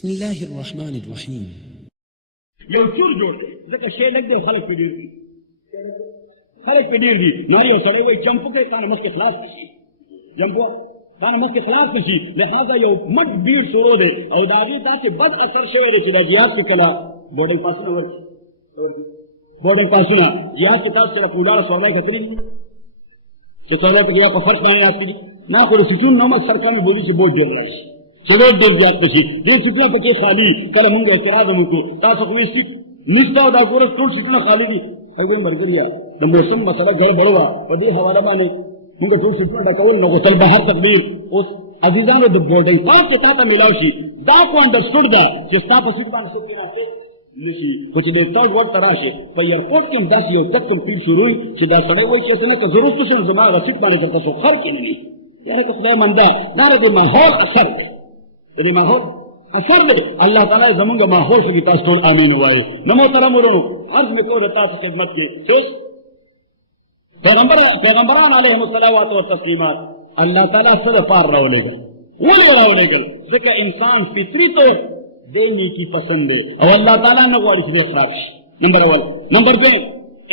बिस्मिल्लाहिर्रहमानिर्रहीम। यौ चूर जोड़ते जब शे लग दे खलक पे दी खलक पे दी नारी सड़े हुए जंप के कान मस के खिलाफ की जंपो कान मस के खिलाफ की लिहाजा यौ मट बीड़ सुरो दे और दादी ता से बद असर शे रे चिदा जियास के कला बॉर्डर पास न वर बॉर्डर पास ना जियास के तास से पूरा सोना खतरी तो चलो तो गया पर फर्क नहीं आती ना कोई सुचून नमक सरकार में बोली से बोल दे रहा है चलो देव जात पची ये सुतला पके खाली कल मुंगे इतराद मुको ता सकवी सी निस्ता दा गोर टूल सुतला खाली दी अगो मरजलिया द मौसम मसला गए बड़वा पदी हवाला माने मुंगे टूल सुतला दा कौन नको चल बाहर तकबीर उस अजीजान द बोर्डिंग पास के ताता मिलावशी दा को अंडरस्टूड दा जिसता पसी पान से के वास्ते निशी कुछ दे तक वक्त तराशे पर यार कोट के दस यो तक कंप्लीट शुरू सीधा सड़े वो चेतने का जरूरत से जमा रसीद पाने करता सो खर के नहीं यार को खुदा मंदा दारे दे माहौल असर यदि माहौल असर दे अल्लाह ताला जमुंगा माहौल से विकास तो आमीन हुआ है नमो तरमुरो अर्ज में को रहता से खिदमत के फिर पैगंबरान अलैहिस्सलाम व तस्लीमात अल्लाह ताला से पार रहोलेगा वो रहोलेगा जका इंसान फितरी तो देने की पसंद है और अल्लाह ताला ने वाली से खराब नंबर 1 नंबर 2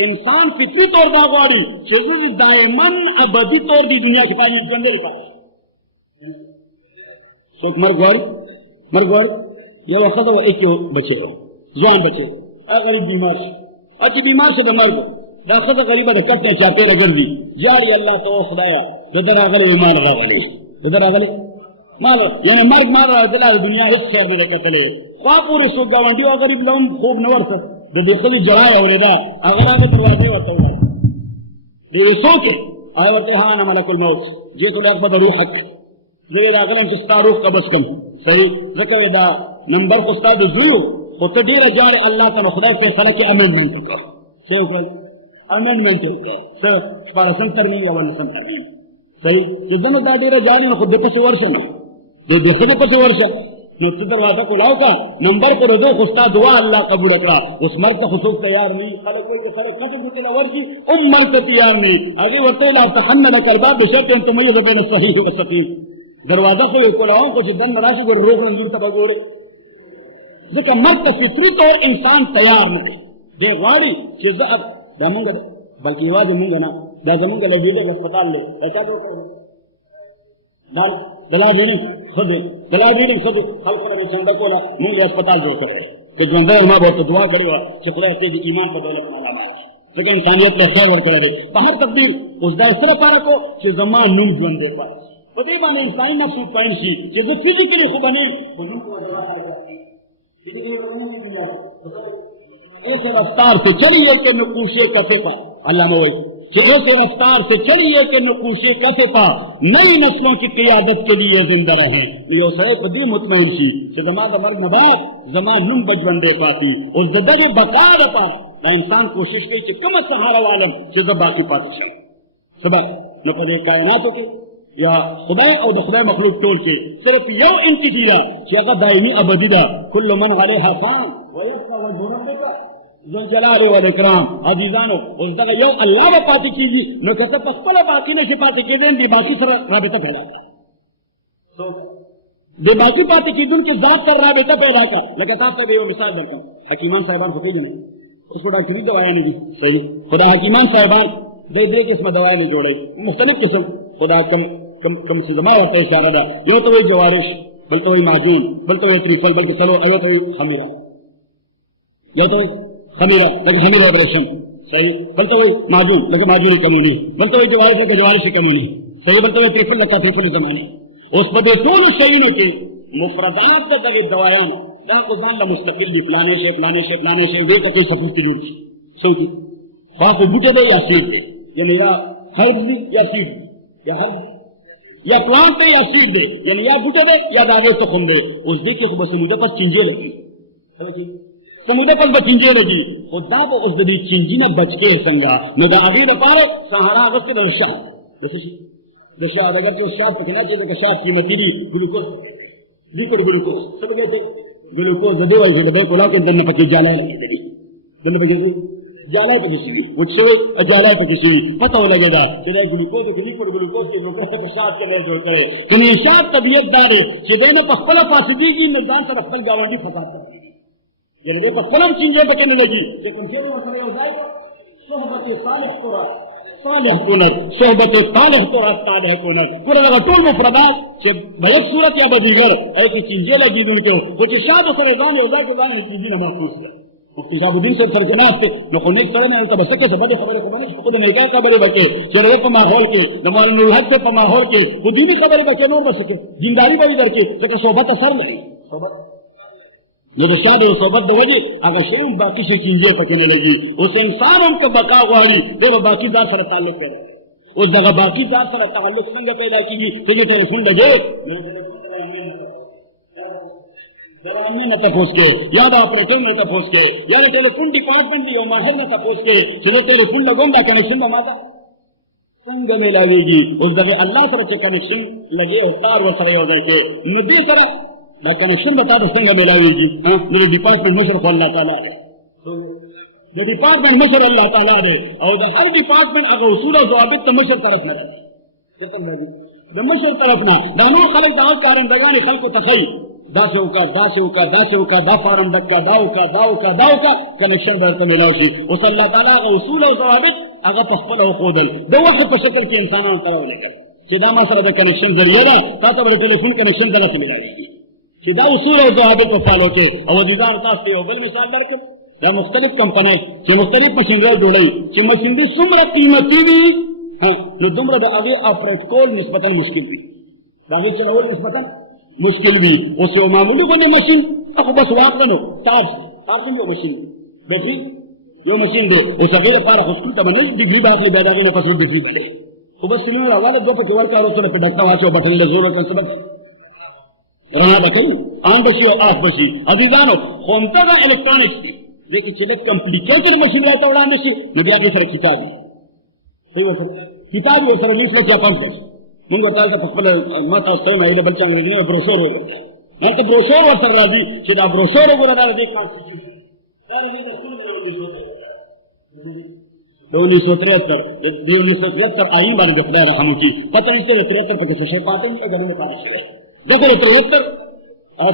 इंसान फितरी तौर दा वाली चीज़ दायमन अबदी तौर दी दुनिया के पानी गंदे पास सो मरगवारी ये वक्त वो एक बचे हो जवान बचे गरीब बीमार अच्छी बीमार से मर्ग दाखत गरीब कटने चाहते नजर दी यार अल्लाह तो खुदाया उधर अगले ईमान लगा उधर अगले माल यानी मर्ग मार रहा है दुनिया इस शहर में रहकर चले पूरे सुख गवांडी गरीब लोग खूब नवर सक देखो जरा हो रहा अगर आगे दरवाजे होता ये सो के आवत हाँ ना मलकुल मौत जे को एक बदरू हक زي أغلب تستاروخ كبسكن صحيح ذكر إذا نمبر أستاذ الزيو وتدير جاري الله تعالى خدا في خلق أمنمنت شوف أمنمنت سبارة سنترني ولا سنترني صحيح جدا ده دير جاري نخد بس ورشنا ده خد بس ورشة نتقدر هذا كله كا نمبر كردو أستاذ دعاء الله قبول أكلا وسمرت خصوص تيار ني خلق كل خلق كتب كلا ورشي مرت تيار ني أجي وقت لا تحمل كربات بشرط أن تميز بين الصحيح والسقيم दरवाजा से कोलाओं को जिद्दन मराशी को रोक रंजूर तब जोड़े जिसका मर्द फितरी तो इंसान तैयार नहीं दे गाड़ी चीज़ अब दामूंगा बल्कि आवाज मूंगा ना दामूंगा लबीले अस्पताल ले ऐसा तो दाल दलाली खुद हल्का में चंदा कोला मूंगा अस्पताल जो कर तो जंदा इमाम बहुत दुआ करेगा कि खुदा से ईमान का दौलत ना लामा लेकिन इंसानियत का खैर और करे बाहर तब्दील उस दायरे पारा को कि जमान नूम जंदे पर बदे बाने इंसानी नफ्स पैन सी कि जो फिजिकली खूब बनी ऐसे रफ्तार से चलिए के नकूशे कफे पा अल्लाह ने ऐसे रफ्तार से चलिए के नकूशे कफे पा नई नस्लों की क़ियादत के लिए जिंदा रहे यो सैफ दी मुतमईन सी कि जमा का मर्ग नबाद जमा नुम बजवन दे पाती उस ददर बका पा इंसान कोशिश की कि कम सहारा वालम से बाकी पाते हैं सुबह न पदे कायनातों के या खुदा और खुदा मखलूक टोल के सिर्फ यो इनकी चीज़ा कि अगर दायमी अबदीदा कुल्लु मन अलैहा फान व यबका वजहु रब्बिका ज़ुल जलाली वल इकराम अजीजानो उस जगह यो अल्लाह व पाती चीज़ी न कहते पस्पले बाकी ने पाती के दिन दे बाकी सर राबिता फैला तो दे बाकी पाती की दुन के जात कर राबिता पैदा का लगातार तब यो मिसाल देता हूं हकीमान साहिबान होते ही नहीं उसको डॉक्टरी दवाएं नहीं दी सही खुदा हकीमान साहिबान दे के इसमें दवाएं नहीं जोड़े मुख्तलिफ किस्म खुदा कम से जमा होता है इशारा यो तो वही जवारिश बल तो वही माजून बल तो वही त्रिफल बल्कि चलो अयो तो वही खमीरा या तो खमीरा लेकिन खमीरा ऑपरेशन सही बल तो वही माजून लेकिन माजून कमी नहीं बल तो वही जवारिश लेकिन जवारिश कमी नहीं सही बल तो वही त्रिफल लगता त्रिफल जमाने उस पर दोनों शरीरों के मुफरदात का जगह दवायां जहाँ को जान ला मुस्तकिल भी प्लाने से वे तो कोई सबूत की जरूरत सही वहां पे बूटे दे या सीड दे ये मेरा हर्ब या सीड या प्लांट दे या सीड दे यानी या बूटे दे या दागे तो खुम दे उस दी के बस समुद्र पर चिंजे लगी समुद्र पर बचिंजे लगी खुदा को उस दी चिंजी ने बच के संगा नगा आगे दपार सहारा अगस्त रशा रशा अगर के शाप कहना चाहिए कि शाप कीमती दी ग्लूकोज दी ग्लूकोज सब कहते ग्लूकोज दे और दे कोला के दिन में पचे जाने लगी दन बजे जाला पे किसी उठसे जाला पे किसी पता हो लगेगा कि ग्लूकोज के पर ग्लूकोज के ग्लूकोज से पेशाब करने जो करे कि निशाब तबीयत दारे कि देने पखला फासदी जी मैदान से रखल गावंडी फसा कर ये देखो फलम चीजें बचे मिलेगी कि तुम से मसले हो जाएगा सोहबत सालिह तोरा सालिह कुनत सोहबत सालिह तोरा सालिह कुनत पूरा लगा टोल मुफरदात कि भयक सूरत या बदीगर ऐसी चीजें लगी उनको कुछ शाद से गाने हो जाए कि गाने चीजें न महसूस है मुफ्ती से सरजनात के लोगों तरह में तब सके से बड़े खबरें को बने खुद नहीं क्या खबरें बचे चलो पर माहौल के नमाल हक पे माहौल के खुद भी खबरें बचे नो बस के जिंदारी बड़ी करके तो सोबत असर नहीं सोबत जो तो शायद सोबत दो वजह अगर शेम बाकी से चीजें पकड़ने लगी उस इंसान उनके बका वाली तो वह बाकी दार सर ताल्लुक करे उस जगह बाकी दार सर ताल्लुक संग पैदा की तो जो तेरे सुन लगे न तपोस के या ऑपरेटर ने तपोस के या टेलीफोन डिपार्टमेंट दी माहर ने तपोस के चलो टेलीफोन लगोंगा कनेक्शन माता संग में लगेगी उस जगह अल्लाह से बच्चे कनेक्शन लगे तार वो सरे हो गए के नदी तरह ना कनेक्शन बता दो संग में लगेगी मेरे डिपार्टमेंट में सिर्फ अल्लाह ताला है ये डिपार्टमेंट में सिर्फ अल्लाह ताला है और हर डिपार्टमेंट अगर उसूल और ज़वाबित तो मशर तरफ न रहे मशर तरफ ना दानो खलक दाव कारण दगाने खल को तखई दासे का दा फारम दक्का दाव का कनेक्शन दर मिलावशी उस अल्लाह ताला का उसूल और ज़वाबित अगर पखपल हो खोदल दो वक्त पर शक्ल के इंसानों तरह लेकर सीधा मसला कनेक्शन जरिए ना ताकि बड़े टेलीफोन कनेक्शन दर से मिलाएगी सीधा उसूल और ज़वाबित को फॉलो के और दीदार कास्ते हो बल मिसाल करके या मुख्तलिफ कंपनी के मुख्तलिफ मशीनरी जोड़ी कि मशीनरी सुमर कीमती भी है जो दुमर आगे प्रोटोकॉल निस्बतन मुश्किल भी आगे चलो निस्बतन मुश्किल भी उससे मामूली बने मशीन अब बस वाप करो तार वो मशीन बैटरी जो मशीन दे वो सभी पारा उसको तब नहीं डिग्री बात ले बैठा ना फसल डिग्री करे तो बस सुनो वाले दो पर वर्क करो तो डॉक्टर वाचो बटन ले जरूरत है सब रहा देखो आन बसी और आठ बसी अधिकानो होमता का इलेक्ट्रॉनिक्स देखिए चले कॉम्प्लिकेटेड मशीन रहता उड़ा में से मीडिया की तरह किताब वो सर्विस का जापान बस मुंगो ताल तो पकड़ मत आस्ते में ये बच्चा ने ब्रोशर हो गया मैं तो ब्रोशर और सर राजी सीधा ब्रोशर हो गया देख उन्नीस सौ तिहत्तर आई बार गपड़ा रहा मुझी पता नहीं से 73 पर कैसे पाते हैं घर में पास है देखो 73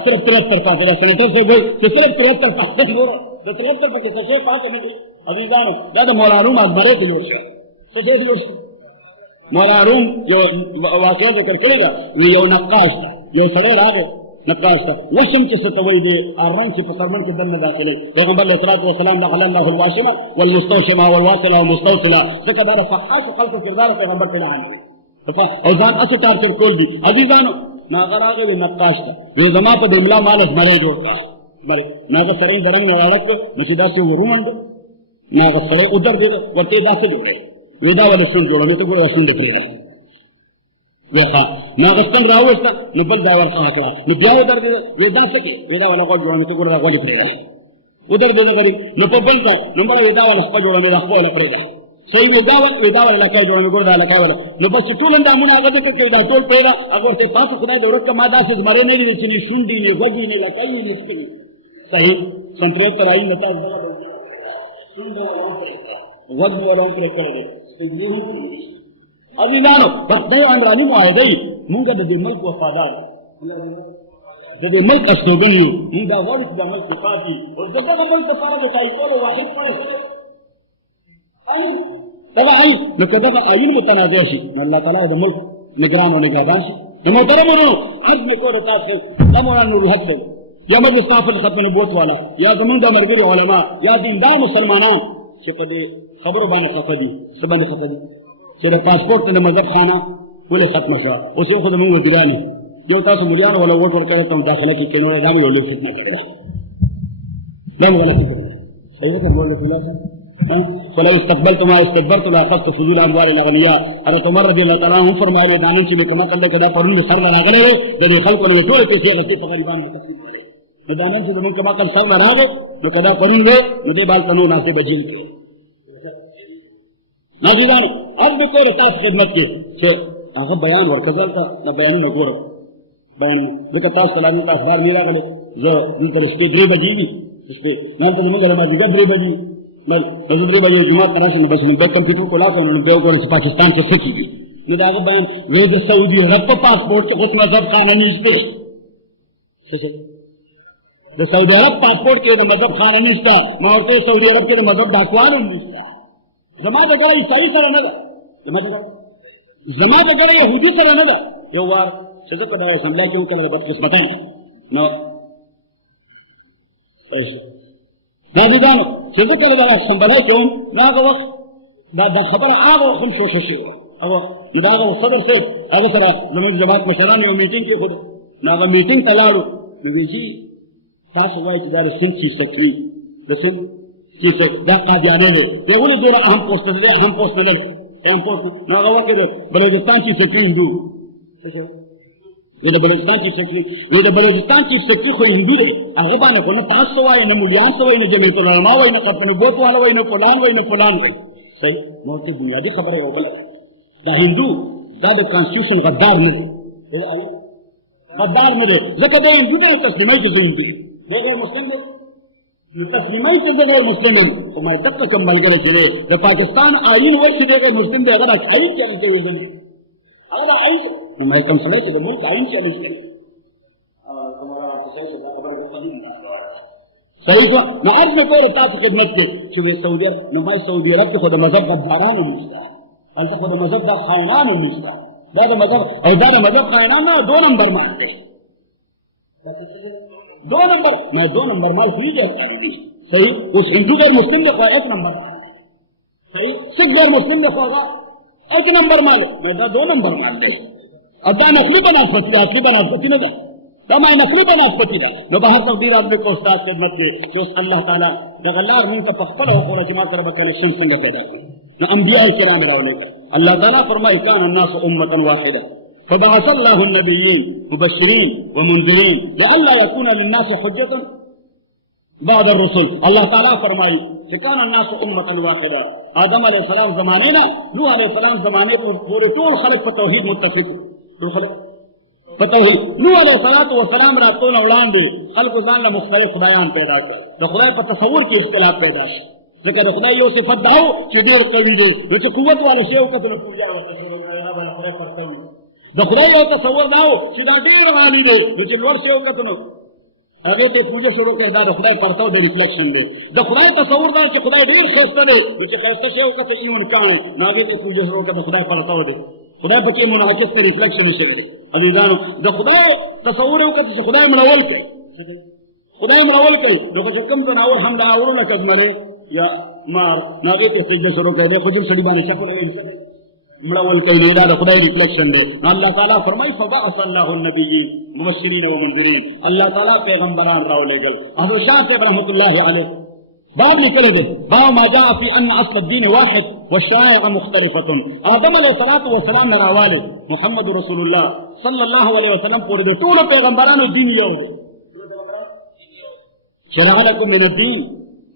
सिर्फ 73 का फिर सेनेटर से बोल कि सिर्फ 73 का 73 पर कैसे पाते हैं अभी जानो ज्यादा मौलाना आज बड़े की जोश है सोचे जोश मौलारूम जो वाकया जो कर चलेगा ये नक्काश था ये सड़े राग नक्काश था वशम के सतवई दे आरन से पसरमन के दल में दाखिले पैगंबर अलैहि वसल्लम लअल्लाहु अलवाशिमा वल मुस्तवशिमा वल वासिला वल मुस्तवसिला सकदार फहाश खल्क किरदार पैगंबर के नाम है और जान असतार के कोल दी अजीजानो ना करागे वो नक्काश था जो जमा पर दिमला मालस मरे जो का मरे ना का सरे दरंग ने वालक नसीदा से वो रूमन ना का सरे उधर दे वते दाखिल हो वेदा वाले सुन जोड़ो नहीं तो कोई सुन देते हैं वेहा ना गस्तन रावस्ता न बल दावर का तो न ब्याह उधर दे वेदा से के वेदा वाला को जोड़ो नहीं तो कोई वाले पड़ेगा उधर दे करी न पबन का नंबर वेदा वाला को जोड़ो नहीं रखो वाला पड़ेगा सही वेदा वाला का जोड़ो नहीं गोदा लगा वाला न बस टूलन दामुना आगे तो के दा टोल पेगा अगर से पास खुदा दौरत का मादा से मरे नहीं नी चली सुंडी ने वजी ने लगाई नहीं इसके सही संतरे तराई मता सुंडा वज वाला कर दे अभी नानो बस अंदरानी मुआहदे मुंगा दे मुल्क वफादार दे मुल्क अस्दोगनी मुंगा वंश का मुल्क पाकी और जब मुल्क सारा जो काई को वाहिद पर आई तबा आई लकदा आयन मुतनाज़िशी अल्लाह ताला दे मुल्क निगरान होने का दास ये मोहतरमो आज में को रता से तमोना नूर हक से या मजलिस काफिल खत्म नबूवत वाला या जमुंदा मरगुल उलमा या दीनदार मुसलमानों से कदे खबर बाने खफदी सबन खफदी चले पासपोर्ट ने मजहब खाना बोले खत्म सा उसे खुद मुंह गिरानी जो तास मिलियन वाला वोट और कहता हूं दाखिला की केनो रानी वाले फितना करेगा मैं गलत करेगा सही है बोले फिला फला इस्तकबल तुम इस्तकबर तो लाखत फजूल अनवार अलगनिया अरे तुमर रजी अल्लाह ताला हूं फरमाया वे दानन ची में कमा कल्ले कदा परन सर लगा गए दे खल्क ने तोड़े पे से तकरीबन तकसीम वाले दानन ची में कमा कल सर लगा गए तो कदा परन ले मुझे बाल तनो ना से बजिल के नाजीदान अब भी कोई रतास खिदमत के छे आगे बयान और कजल था ना बयान न गोर बयान भी तास सलामी का अखबार मेरा बोले जो इनकर इसके 3 बजी इस पे ना तो मुझे लगा 2 बजी मैं हजरत भाई जुमा कराची में बस मैं कंप्यूटर को लाता हूँ बेवकूफ से पाकिस्तान से सीखी थी ये दागा बयान वे सऊदी अरब को पासपोर्ट के खुद मजहब कानूनी इस्ते सऊदी अरब पासपोर्ट के मजहब कानूनी इस्ता मैं तो सऊदी अरब के मजहब डाकवान उन्नीसता जमा जगह ईसाई से रहना जमा जगह यहूदी से रहना यो वार से पता समझा क्यों कर बस बताएं नो दादीदानो से कर संभला क्यों ना वक्त खबर आगो हम सोचे अब निदागा सदर से अगर सर जमीन जमात मशरा ने मीटिंग की खुद नागा मीटिंग तलाड़ू जी खास हुआ इधर सिंह की सकी दसिन की सक दा कादियाने ने ये बोले दो अहम पोस्ट ले अहम पोस्ट ले अहम पोस्ट नागा वाके बलूचिस्तान की सकी हिंदू ये बलूचिस्तान की सकी को हिंदू अरे बाने को ना 500 वाले ना मुलियान सवाई ना जमीन तो लरमा वाई ना कतन बोत वाला वाई ना फलान वाई सही बहुत ही बुनियादी खबर है वो दा हिंदू दा कॉन्स्टिट्यूशन गद्दार ने जब हिंदू ने तस्लीमाई की जिंदगी देखो मुस्लिम तस्लीमाई के जगह मुस्लिम तो मैं तब तक कम बल चले जब पाकिस्तान आइन वैसे देखो मुस्लिम अगर आई क्या चाहिए अगर आई तो मैं कम समय से मुल्क आइन क्या मुश्किल सही को मैं आज में कोई रखा खिदमत के चूंकि सऊदी अरब के खुद मजहब गद्दारान उन्नीसता अलता खुद मजहब का खायनान उन्नीसता दादा मजहब और दादा मजहब खायनान ना 2 नंबर मारते 2 नंबर मैं 2 नंबर माल फ्री जाता हूँ सही उस हिंदू गैर मुस्लिम देखा 1 नंबर सही सिख गैर मुस्लिम देखा 1 नंबर माल मैं 2 नंबर माल दे अब दा नकली बनास्पति न दा मैं नकली बनास्पति दा न बाहर तकदीर आदमी को उस्ताद खिदमत के अल्लाह ताला गल्लार मुंह का पखपल हो पूरा जमा कर बकल शमसंग पैदा न अंबिया किराम रावले का अल्लाह ताला फरमाए कान अन्नास उम्मतन वाहिदा फबअस अल्लाहु नबिय्यीन मुबश्शिरीन व मुनज़िरीन लिअल्ला यकूना लिन्नास हुज्जतन बाद ar-रुsul अल्लाह ताला फरमाए कि कान अन्नास उम्मतन वाहिदा आदम अलैहि सलाम जमाने ना नूह अलैहि सलाम जमाने पर पूरे टोल खलक पर तौहीद मुत्तफिक तो खलक तौहीद नूह अलैहि सलाम रातों औलांदे खल्क जान ला मुख्तलिफ बयान पैदा कर तो खुदा पर तसव्वुर की इख्तिलाफ पैदा लेकिन खुदा यो सिफत दाओ कि देर कभी दे जो कुव्वत वाले शेव का तो पूजा होता है खुदा यो तसव्वुर दाओ सीधा देर वाली दे जो मोर शेव का तो आगे तो पूजा शुरू के दार खुदा करता दे रिफ्लेक्शन दे द खुदा तसव्वुर दाओ कि खुदा देर सोचता दे जो खासा शेव का तो ईमान का है नागे तो पूजा शुरू के खुदा करता दे खुदा बके मुनाकिस के रिफ्लेक्शन से अभी गानो द खुदा तसव्वुर का तो खुदा मनवल के जो कम तो नावर हम दावर ना कब मरे या मार नागे के सिद्ध शुरू कह दे खुद सड़ी बानी शक्ल मड़वल कई नहीं दा खुदा रिफ्लेक्शन दे अल्लाह ताला फरमाई फबअस अल्लाहु नबिय्यीन मुबश्शिरीन व मुनज़िरीन अल्लाह ताला पैगंबरान राव ले गल हज़रत शाह साहब रहमतुल्लाह अलैह बाब निकले दे बाव मा जा फी अन अस्ल الدين वाहिद व शराइअ मुख्तलिफतुन आदम अलैहि सलाम ने रावाले मुहम्मद रसूलुल्लाह सल्लल्लाहु अलैहि वसल्लम पूरे दे टोल पैगंबरान दीन यो शरअ लकुम मिन الدين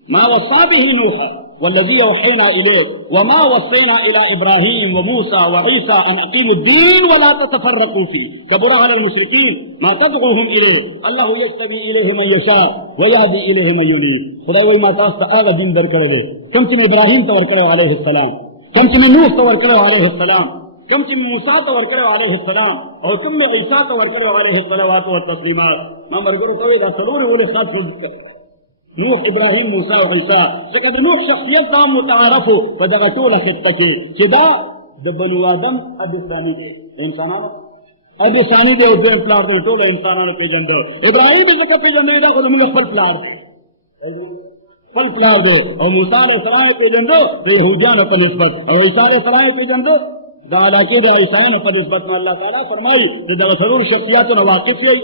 ما وصى به نوح والذي أوحينا إليك وما وصينا إلى إبراهيم وموسى وعيسى أن أقيموا الدين ولا تتفرقوا فيه كبر على المشركين ما تدعوهم إليه الله يجتبي إليه من يشاء ويهدي إليه من ينيب خدا وही ما तास्त आगा दिन दर करोगे कम तुम इब्राहिम तवर करो अलैहि सलाम कम तुम नूह तवर करो अलैहि सलाम कम तुम मूसा तवर करो अलैहि सलाम और तुम ईसा तवर करो अलैहि सलावत व तस्लीमात मैं मरगरो कहोगा सरूर वो साथ सुन नूह इब्राहिम मूसा और ईसा सकद नूह शख्सियत का मुतारफ हो बदगा टोला खित्ते चिदा द बनु आदम अबू सानी दे उद्देन प्लार दे टोला इंसानों पे जंदो इब्राहिम के कते पे जंदो इदा को मुंगे फल प्लार दे और मूसा अलैहि सलाम पे जंदो ते यहूदियान पर निस्बत और ईसा अलैहि सलाम पे जंदो गाला के दे ईसा ने पर निस्बत अल्लाह ताला फरमाई कि द जरूर शख्सियत न वाकिफ है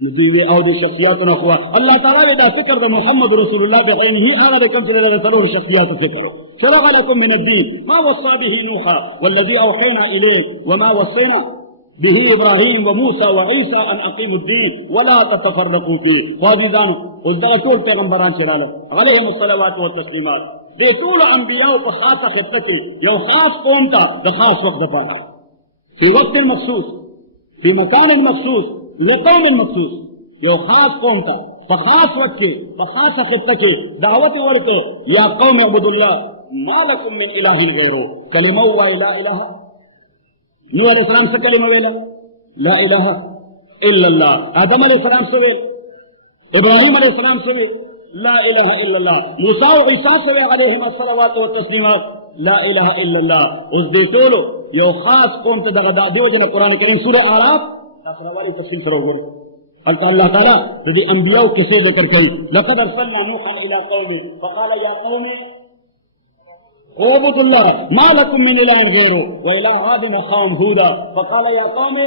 नबी और शख्सियत न हुआ अल्लाह ताला ने दा फिक्र द मोहम्मद रसूलुल्लाह के ही आगे कंसिडर करे जरूर शख्सियत फिक्र शरअ लकुम मिन الدين ما वصى به نوح والذي اوحينا اليه وما وصينا به ابراهيم وموسى وعيسى ان اقيموا الدين ولا تتفرقوا فيه وادان وذكر پیغمبران چراله عليهم الصلوات والتسليمات دي طول انبياء په خاصه خطه یو خاص قوم ته د خاص وخت لپاره في وقت مخصوص في مكان مخصوص لقوم مخصوص یو خاص قوم ته फखास वक्त के फखास खित्ता के दावत वर्क या कौम अबुदुल्लाह मालकुम मिन इलाहिन गैरो कलिमा व ला इलाहा नूह अलैहिस्सलाम से कलिमा वेला ला इलाहा इल्लल्लाह आदम अलैहिस्सलाम से इब्राहिम अलैहिस्सलाम से ला इलाहा इल्लल्लाह मूसा और ईसा से अलैहिम अस्सलावात व तस्लीमात ला इलाहा इल्लल्लाह उस दे तोलो यो खास कौम ते दगा दियो जने कुरान करीम सूरह आराफ दाखला वाली तफसील करो अल्लाह ताला यदि अंबिया किसे जिक्र करी लक़द अरसलना नूहन इला कौमी फक़ाल या कौमी उबुदुल्लाह मा लकुम मिन इलाहिन गैरु व इला आदिम अख़ाहुम हूदा फक़ाल या कौमी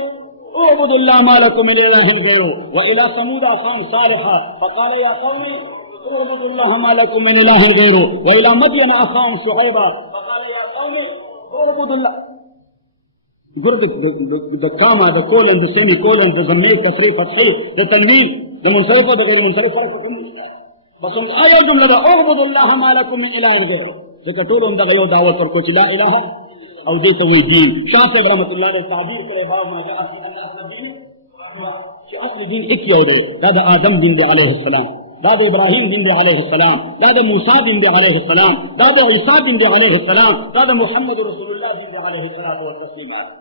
उबुदुल्लाह मा लकुम मिन इलाहिन गैरु व इला समूद अख़ाहुम सालिहा फक़ाल या कौमी उबुदुल्लाह मा लकुम मिन इलाहिन गैरु व इला मदयन अख़ाहुम शुऐबा फक़ाल या कौमी उबुदुल्लाह Good, the comma, the colon, the semicolon, the zamir, the three fathil, the tanween, the munsarifa, the ghayr munsarifa, بس آیا جملہ دا اعبدوا اللہ ما لکم من الہ غیر ذکر طولوں دا غیو دعوت پر کچھ لا الہ او دیتا ہوئی دین شاہ سے رحمت اللہ نے تعبیر کرے باب ما جاء فی اللہ دین کہ اصل دین ایک یو دے دا آدم دین دے علیہ السلام دا ابراہیم دین دے علیہ السلام دا موسیٰ دین دے علیہ السلام دا عیسیٰ دین دے علیہ السلام دا محمد رسول اللہ دین دے علیہ السلام والتسلیمات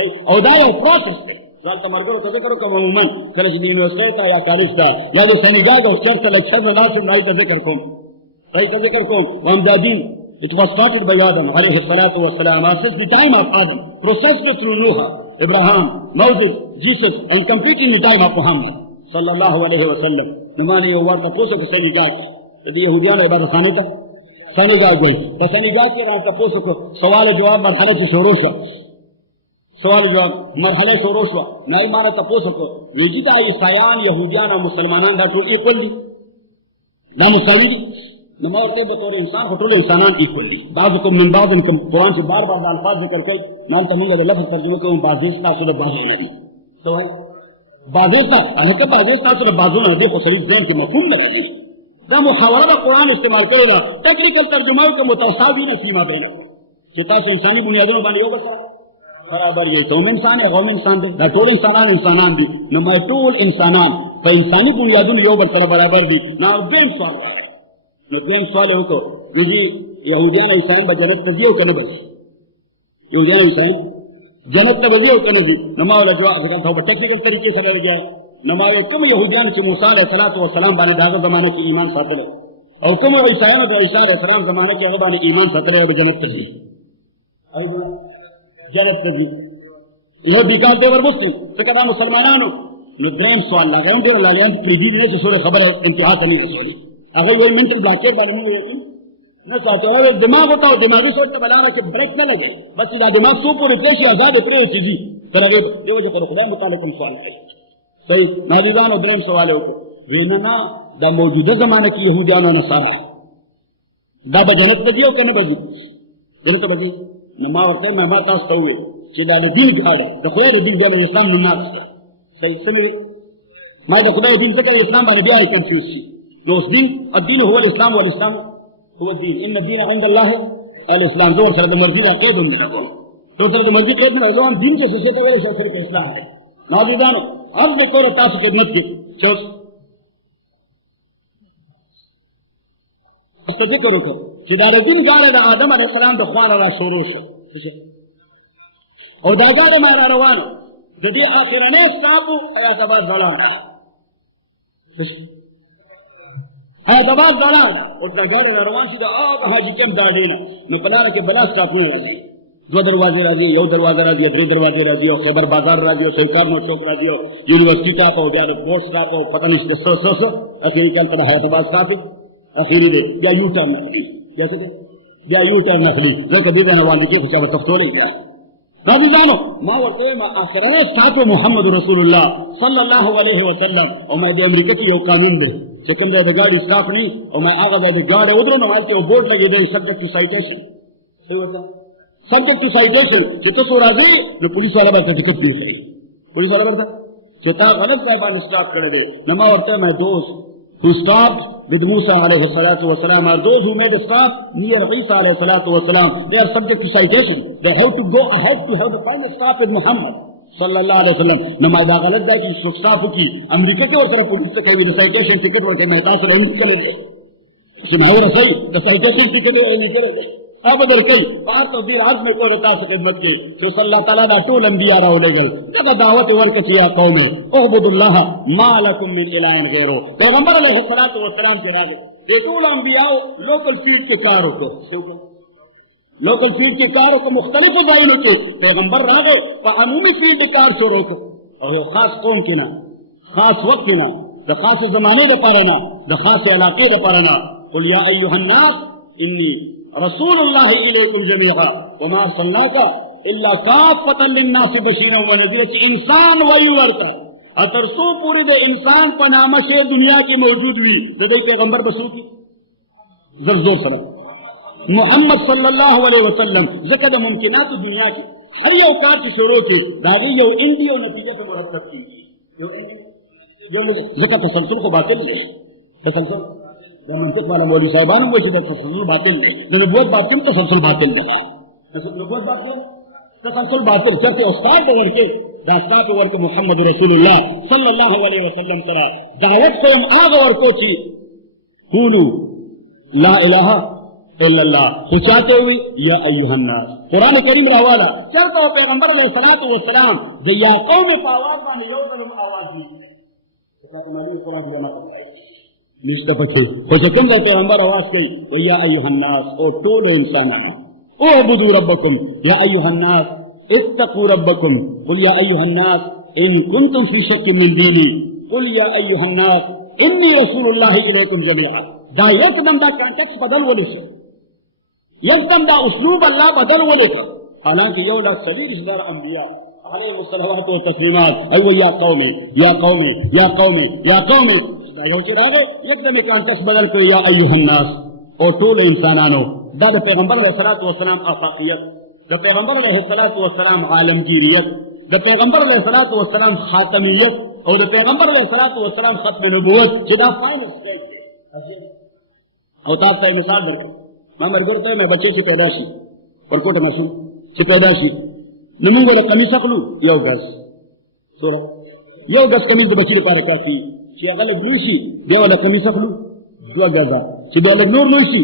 او دا یو پروسس دی ځان تمرګرو ته ذکر کوم عموما کله چې یونیورسيټي ته یا کالج ته یا د سنجاد او چرته لکشر نه لازم نه ذکر کوم وامدادين it was started by Adam عليه الصلاة والسلام since the time of Adam processed through Noah Abraham Moses Jesus and completing the time of Muhammad صلى الله عليه وسلم نمانه یو ورته پوسه د سنجاد د يهوديانو عبادت خانه ته سنجاد وایي په سنجاد کې راته پوسه سوال جواب مرحله چې شروع شو سوال جواب مرحله شروع شو نه ایمانه تاسو کو ویجی دا عیسایان يهوديان او مسلمانان دا ټول ایکول دي دا مساوي دي نو ما ورته به ټول انسان ټول انسانان ایکول دي بعضکم من بعض کوم قرآن سے بار بار د الفاظ ذکر کوي نام ته موږ د لفظ ترجمه کوم بعضیس تاسو له بعضو نه دي سوای بعضیس هغه ته بعضیس تاسو له بعضو نه دي خو صحیح ځین کې مفهوم نه لري دا محاوره قرآن استعمال کړی دا ټیکنیکل ترجمه کوم متوساوی نه سیما بین چې تاسو انساني بنیادونو باندې یو بس برابر یہ قوم انسان ہے قوم انسان دے دا ټول انسانان دي نو ما ټول انسانان په انساني بنیادونو یو بل سره برابر دي نو دیم سوال وکړو چې يهوديان او عیسایان به جنت ته ځي او کنه بس يهوديان او عیسایان جنت ته ځي او کنه ځي نو ما ولا جواب غوښتل په ټیکنیکل طریقې سره راځي نو ما یو کوم يهوديان چې موسی عليه السلام باندې داغه زمانه کې ایمان ساتل او کوم عیسایان او عیسی عليه السلام زمانه کې هغه باندې ایمان ساتل او جنت ته ځي ایوه جنت ته ځي یو بیکار دی ورمستو څنګه دا مسلمانانو نو دریم سوال لګایم دی لاګایم کې دې نه څه خبره انتها ته نه رسولي هغه ویل منټل بلاکټ باندې نه وایي نه ساتو دماغ وتاو دماغي سوچ ته بلانا چې برک نه لګي بس دا دماغ سو پورې پېښې آزاد پرې کیږي ترغه دیو جو خدای متعلق سوال کوي صحیح مریضانو دریم سوال وکړو وینا دا موجوده زمانه کې يهوديان او نصارا دا به جنت ته ځي او کنه به ځي جنت ته ځي نو ما ورته ما تاسو ته وې چې دا دین ګاډه د خدای د دین د اسلام نه نه صحیح سمې ما د خدای دین څخه اسلام باندې بیا کنفیوز شي نو دین الدين هو الاسلام والاسلام هو الدين ان الدين عند الله الاسلام زور سره د مرګ د عقیده نه راغلو ټول سره د مرګ د عقیده نه راغلو دین څه څه ته وایي چې سره اسلام دی نو ځانو هر د کور تاسو کې خدمت کې چې استدې کوو چې دا دین ګاډه د آدم علیه السلام د خوانه را شروع شو او دا ګاډه ما روانه د دې اخرنه سټاپو یا سبا ځلاړه دا باز ځلاړه او دا ګاډه روان شي د حاجی کم داډینه نو په لار کې بلا سټاپ نه راځي دو دروازې راځي یو دروازه راځي درې دروازې راځي او خبر بازار راځي او شیکار نو چوک راځي او یونیورسيټي ته او بیا د پوسټ را او پتہ نشته څه اخیری کله په حیات باز کافي اخیری دی یا یو ټرن جیسے کہ بیا یو ټرن نخلی ځکه دې نه باندې کې څه تفتولې ده دا ځانو ما ورته ما اخرنه ساتو محمد رسول الله صلی الله علیه وسلم او ما د امریکا کې یو قانون دی چې کوم د ګاډي سٹاپ نه او ما هغه د ګاډي ودرو نو مال کې you board لګی the subject to citation څه وته سبجیکټ ټو سایټیشن چې تاسو راځي نو پولیس والا به ټیکټ پیښوي پولیس والا ورته چې تا غلط ځای باندې سٹاپ کړی دی نو ما ورته my dost who stopped with Musa alayhi salatu wasalam are those who made a stop near Isa alayhi salatu wasalam. They are subject to citation. They have to go ahead to have the final stop with Muhammad सल्लल्लाहु अलैहि वसल्लम नमाज़ गलत दा की सुखसाफ की America के और तरफ पुलिस से कहीं रिसाइटेशन टिकट और के मेहता से नहीं चले गए सुनाओ रसई रिसाइटेशन टिकट और नहीं चले गए अब अगर कई बात तो भी रात में को रहता से खिदमत के तो अल्लाह ताला दा टोल अंबिया रा लेगल जब दावत वर के किया कौम उबुदुल्लाह मा लकुम मिन इलाहिन गैरो पैगंबर अलैहि सल्लल्लाहु अलैहि वसल्लम के राग बेतुल अंबिया लोकल फील्ड के कारों को लोकल फील्ड के कारों को मुख्तलिफ दायरों के पैगंबर रागो अमूमी फील्ड कार से रोको और खास कौम के ना खास वक्त के ना द खास जमाने द पारना द खास इलाके द पारना कुल या अय्युहन नास इन्नी रसूलुल्लाह इलैकुम जमीआ वमा अरसलनाका इल्ला काफतन लिन्नास बशीरन व नज़ीर इंसान वही वर्ता अतर सो पूरे दे इंसान पनामा से दुनिया की मौजूद हुई जब पैगंबर बसू की जल्दो सलाम मोहम्मद सल्लल्लाहु अलैहि वसल्लम जकद मुमकिनात दुनिया की हर औकात शुरू की दादी यो इंडियो नतीजे पर मुरतब की जो जकद तसलसल को बातिल है तसलसल मंतिक वाला मौलवी साहबान वो जो तसलसल बातिल है नबुवत बातिल तसलसल बातिल है नबुवत बातिल तसलसल बातिल करके उस्ताद दवर के दास्तान के वर्क मोहम्मद रसूलुल्लाह सल्लल्लाहु अलैहि वसल्लम तरा दावत को हम आग और कोची कुलू ला इलाहा इल्लल्लाह खुचाते हुए या अय्युहन नास कुरान करीम का हवाला चलता हो पैगंबर अलैहिस्सलातु वस्सलाम जया कौम में आवाज बाने यो तब आवाज दी तुम्हारी कुरान जमा निष्का पछे खुचकम दे पैगंबर आवाज कही या अय्युहन नास ओ टोल इंसान ओ अबुदु रब्बकुम या अय्युहन नास इत्तकू रब्बकुम कुल या अय्युहन नास इन कुंतुम फी शक्किन मिन दीनी कुल या अय्युहन नास इन्नी रसूलुल्लाह इलैकुम जमीआ दा एकदम दा कॉन्टेक्स्ट बदल वो से एकदम दा उसलूब अल्लाह बदल वो लेकर हालांकि यो ला सभी इस बार अंबिया अलैहिस्सलाम तो तस्लीमात अयो या कौमी या कौमी या कौमी या कौमी लो चढ़ा गए एकदम कॉन्टेक्स्ट बदल के या अय्युहन नास और टोल इंसानानो दा पैगंबर अलैहिस्सलातु वस्सलाम आफाकियत दा पैगंबर अलैहिस्सलातु वस्सलाम आलमगीरियत दा पैगंबर अलैहिस्सलातु वस्सलाम खातमियत और दा पैगंबर अलैहिस्सलातु वस्सलाम खत्म नबुवत जिदा फाइनल स्टेज और ताप से मिसाल दो मैं मर गया मैं बच्चे की पैदाशी और कोट मसूम की पैदाशी नमूंगो ला कमीसा कलू यो गस सोरा यो गस कमीज के बच्चे पार काफी कि अगल ग्रूसी देवा ला कमीसा कलू दो गजा कि बेल नूर नूसी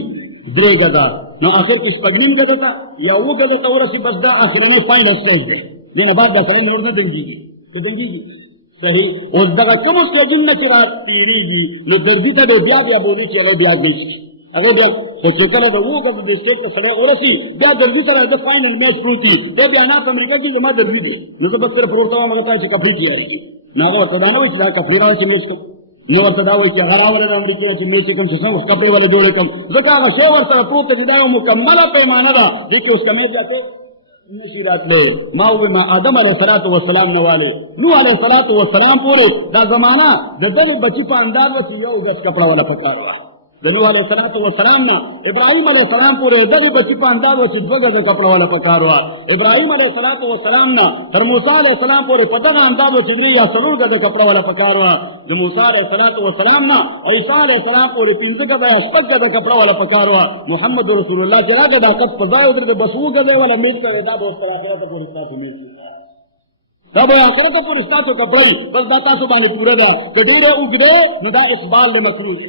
दे गजा ना आखिर किस पगनिम गजा था या वो गजा तो और सी बसदा आखिर में फाइनल स्टेज है दिन बाद दा करे नूर न देंगी तो देंगी सही और दगा कम उसके जिन्न की रात तीरीगी न दर्दी ता दे ब्या बोली चलो ब्या गई अगर ब्या तो चेकला तो वो कब स्टेज का सड़ा और सी ब्या दर्दी तरह द फाइनल मैच प्रूती ते ब्या ना अमेरिका की जमा दर्दी दे न तो बस तेरे प्रोग्राम में लगता है कि कफरी किया है ना वो तो दाना वो कफरी राव से मैच को न वो तदा वो कि अगर आवरे अमेरिका से मैच कम से कम कपड़े वाले जोड़े कम जका का शेवर तरह तो तदा मुकम्मल पैमाना दा देखो उसका मैच जाके नशीरात ले माओ में आदम अलैहिस्सलातु वस्सलाम नवाले नूह अलैहिस्सलातु वस्सलाम पूरे दा जमाना ददल बची पर अंदाज से यो गस कपड़ा वाला पक्का हुआ नूह अलैहिस्सलातु वस्सलाम ना इब्राहिम अलैहिस्सलाम पूरे दल बची पर अंदाज से गस कपड़ा वाला पक्का हुआ इब्राहिम अलैहिस्सलातु वस्सलाम ना हर मूसा अलैहिस्सलाम पूरे पता अंदाज से या सलू गस कपड़ा वाला पक्का हुआ जो मूसा अलैहिस्सलातु वस्सलाम ना ईसा अलैहिस्सलाम पूरे तीन का अस्पत गस कपड़ा वाला पक्का हुआ मोहम्मद रसूलुल्लाह के आगे दाकत फजा उधर बसू गदे वाला मीट का दा दोस्त आखिरत को रिश्ता सुने तब आखिरत को रिश्ता तो कपड़ई बस दाता सुबानी पूरे दा कदीरे उगदे नदा इकबाल ने मखलूज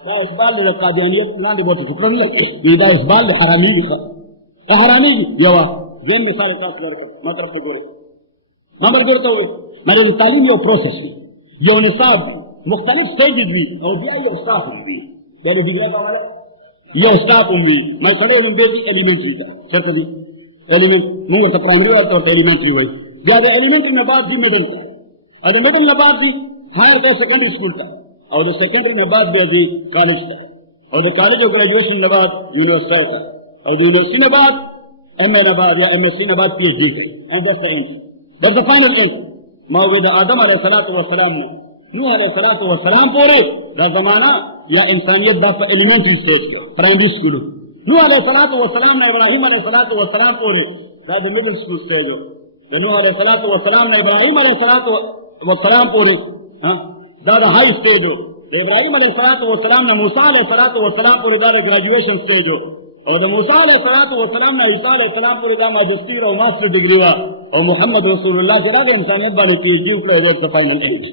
दा इकबाल ने कादियानियत ना दे बहुत टुकड़ा नहीं लगे ये दा इकबाल ने हरामी यवा जेन मिसाल का मतलब तो गोरे नंबर दो तो मेरे तालीम यो प्रोसेस में यो निसाब मुख्तलिफ स्टेजेस में और बिया यो स्टाफ में यानी बिया का वाला यो स्टाफ में मैं सड़े उन बेटी एलिमेंट्री का सर कभी एलिमेंट मुंह का प्राइमरी और एलिमेंट्री हुई ज्यादा एलिमेंट्री में बात भी मिडिल का और मिडिल में बात भी हायर का सेकेंडरी स्कूल का और सेकेंडरी में बात भी कॉलेज का और कॉलेज और ग्रेजुएशन में बात यूनिवर्सिटी का और यूनिवर्सिटी में बात एमए में बात या एमएससी में बात पीएचडी का एंड द फाइनल एंड मौजूद आदम अलैहिस्सलातु वस्सलाम नूह अलैहिस्सलातु वस्सलाम पूरे दा जमाना या इंसानियत बाप एलिमेंट्री स्टेज का प्राइमरी स्कूल नूह अलैहिस्सलातु वस्सलाम ने इब्राहिम अलैहिस्सलातु वस्सलाम पूरे दा मिडिल स्कूल स्टेज नूह अलैहिस्सलातु वस्सलाम ने इब्राहिम अलैहिस्सलातु वस्सलाम पूरे हां दा हाई स्टेज इब्राहिम अलैहिस्सलातु वस्सलाम ने मूसा अलैहिस्सलातु वस्सलाम पूरे दा ग्रेजुएशन स्टेज और मूसा अलैहिस्सलातु वस्सलाम ने ईसा अलैहिस्सलाम पूरे दा मैजिस्ट्री और मास्टर डिग्री और मोहम्मद रसूलुल्लाह के राग इंसानियत वाले PhD ऊपर final and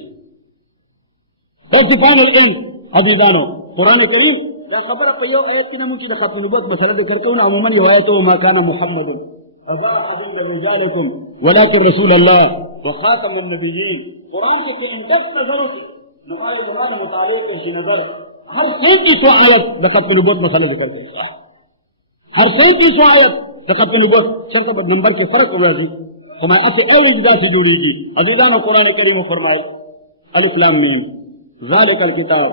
that's the final and. अभी जानो कुरान करीम क्या खबर है पयो आयत की नमूकी द खत्म नबुवत मसला ذکر करते हो अमूमन ये आयत मा काना मुहम्मद अजा अदिल रजालकुम वलाकिन रसूल अल्लाह व खातमुन नबिय्यीन। कुरान के इंडेक्स नजरों से नवाए कुरान मुताबिक के नजर हर 33 आयत द खत्म नबुवत मसला ذکر करते हैं। हर 33 आयत द खत्म नबुवत शर्त नंबर के फर्क हुआ जी हमें ऐसे एक जगह से जुड़ेगी। अजीजान कुरान करीम फरमाए अलिफ लाम मीम ज़ालिकल किताब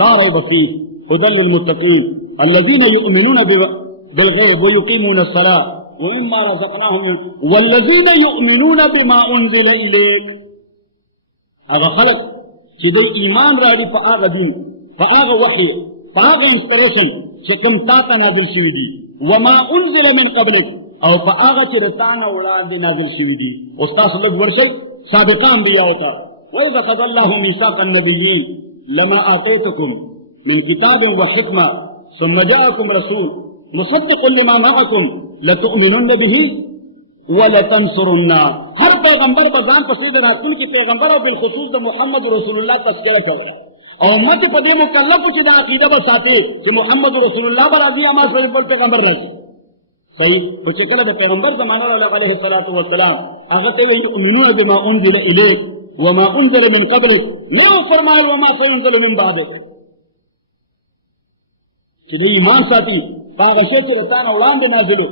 ला रैब फीह हुदल लिल मुत्तकीन अल्लज़ीना युमिनूना बिल गैब व युकीमूना अस्सलाह व मिम्मा रज़क़नाहुम वल्लज़ीना युमिनूना बिमा उन्ज़िला इलैक। अगर खलक कि दे ईमान राड़ी प आगा दिन प आगा वही प आगा इंस्पिरेशन कि तुम ताता नाज़िल शुदी व मा उन्ज़िला मिन क़ब्लिक और प आगा कि रताना उलाद नाज़िल शुदी उस्ताद लग वर्षे साबिकान दिया होता व इज़ क़ज़ल्लाहु मीसाक़न नबिय्यीन लमा आतैतुकुम मिन किताबिन व हिकमा सुम्मा जाअकुम रसूल मुसद्दिक़ुन लिमा मअकुम लतुअमिनुन्न बिही व लतंसुरुन्ना। हर पैगंबर बजान पसीद रातुल की पैगंबर और बिलखुसूस द मुहम्मद रसूलुल्लाह तस्करा कर और मत पदे मुकल्लफ की दा अकीदा बसाते कि मुहम्मद रसूलुल्लाह पर अजी अमा पर पैगंबर रहे सही तो चकला द पैगंबर जमाने वाला अलैहि सल्लल्लाहु अलैहि वसल्लम अगते वे युमिनुना बिमा उनजिला इलैक व मा उनजिला मिन क़ब्लिक ला फरमाए व मा सयुनजिला मिन बादिक कि दे ईमान साथी पागशे के रताना उलान दे नाजिलो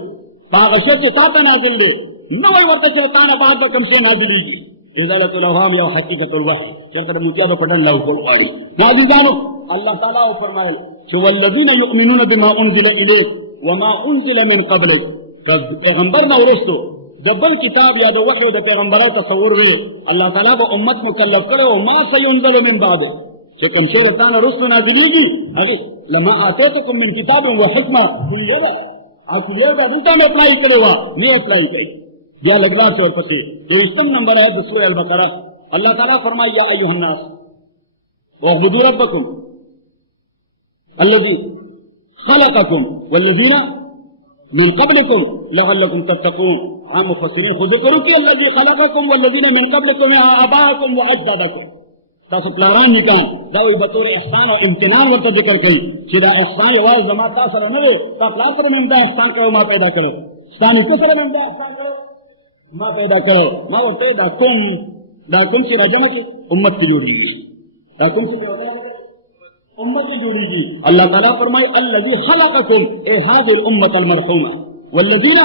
पागशे के ताता नाजिल दे नवल वक्त के रताना बाद बकम से नाजिली इजालतुल अवाम या हकीकतुल वही चंकर मुकिया तो पढ़न ला को वाली नाजी जानो अल्लाह ताला फरमाए कि वल्लज़ीना युमिनूना बिमा उनजिला इलैक व मा उनजिला मिन क़ब्लिक। पैगंबर ना उरस्तो जबल किताब या दो वही द पैगंबर तसव्वुर रे अल्लाह ताला को उम्मत मुकल्लफ करे व मा सयुनजिला मिन बादिक जो कमशे रताना रुस्तो नाजिलीगी अरे लमा आतैतुकुम मिन किताबिन व हिकमा तुम लोग आप ये रूटा में अप्लाई करेगा मैं अप्लाई करी या लगवा तो पसे ये इस्तम नंबर है सूरह अल बकरा अल्लाह ताला फरमाया या अय्युहन नास वअबुदू रब्बकुम अल्लज़ी खलक़कुम वल्लज़ीना मिन क़ब्लिकुम लअल्लकुम तत्तक़ून। आम मुफस्सिरीन खुद करो कि अल्लज़ी खलक़कुम वल्लज़ीना मिन क़ब्लिकुम या आबाअकुम व अजदादकुम तासु प्लारान निकान दावी बतौर एहसान और इम्तिनान वक्त जिक्र कई सीधा एहसान वाज जमा तासर नवे ता प्लासर में इंदा एहसान करो मा पैदा करे स्थानी को सर में इंदा एहसान करो मा पैदा करो मा वो पैदा तुम से रजमत उम्मत की जोड़ी दा तुम से उम्मत की जोड़ी अल्लाह ताला फरमाए अल्लज़ी खलक़कुम ए हादिल उम्मत अल मरहूमा वल्लज़ीना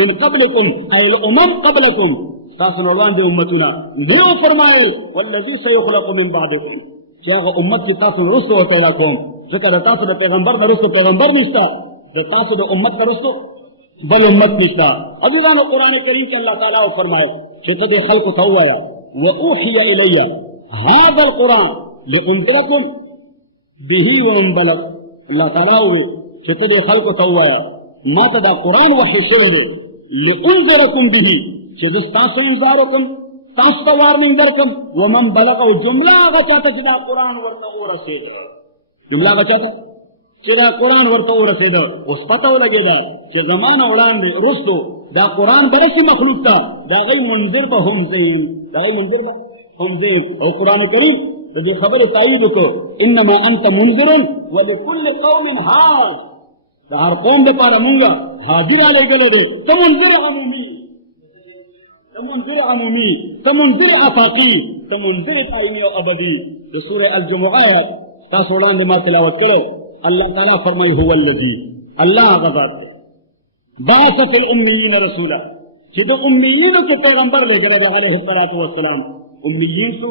मिन क़ब्लिकुम अल उमम क़ब्लकुम तासनवान दे उम्मतुना देव फरमाए वल्लज़ी सयुख़लक़ु मिन बादिकुम क्या उम्मत की तासु रुस्तो होता कौम जिक्र तासु पैगंबर दरुस्तो पैगंबर निस्ता तासु उम्मत दरुस्तो बल उम्मत निस्ता। अभी जानो कुरान करीम के अल्लाह ताला फरमाए शिद्दत खल्क़ तवाया व ऊहिया इलैया हाज़ल कुरान लिउनज़िरकुम बिही व मन बलग। अल्लाह ताला हुए शिद्दत खल्क़ तवाया मातदा कुरान वही शुरू लिउनज़िरकुम बिही चिदस तासु इंजारकुम तासु वार्निंग दरकम व मन बलग जुमला गचाता चिदा कुरान वर्ता और रसेद जुमला गचाता चिदा कुरान वर्ता और रसेद उस पता लगेगा कि जमाना उड़ान दे रुस्तो दा कुरान बरसी मखलूक का दा गई मुंजिर बहुम ज़ीन दा गई मुंजिर बहुम ज़ीन और कुरान करीम तो खबर तायीद को इन्नमा अंत मुंजिरुन व लिकुल्लि कौमिन हाज दा हर कौम दे पारा मुंगा हाजिर आले गले दे तो मुंजिर अमूमी तमुंजिर अमूमी तमुंजिर आफाकी तमुंजिर ताईमी अबदी। सूरह अल जुमुआ तासुलान मा तिलावत करो अल्लाह ताला फरमाए हुवल्लज़ी अल्लाह गज़ात बाअस फिल उम्मीयीन रसूला कि दो उम्मीयीन के पैगंबर लेकर अलैहि सल्लल्लाहु अलैहि वसल्लम उम्मीयीन को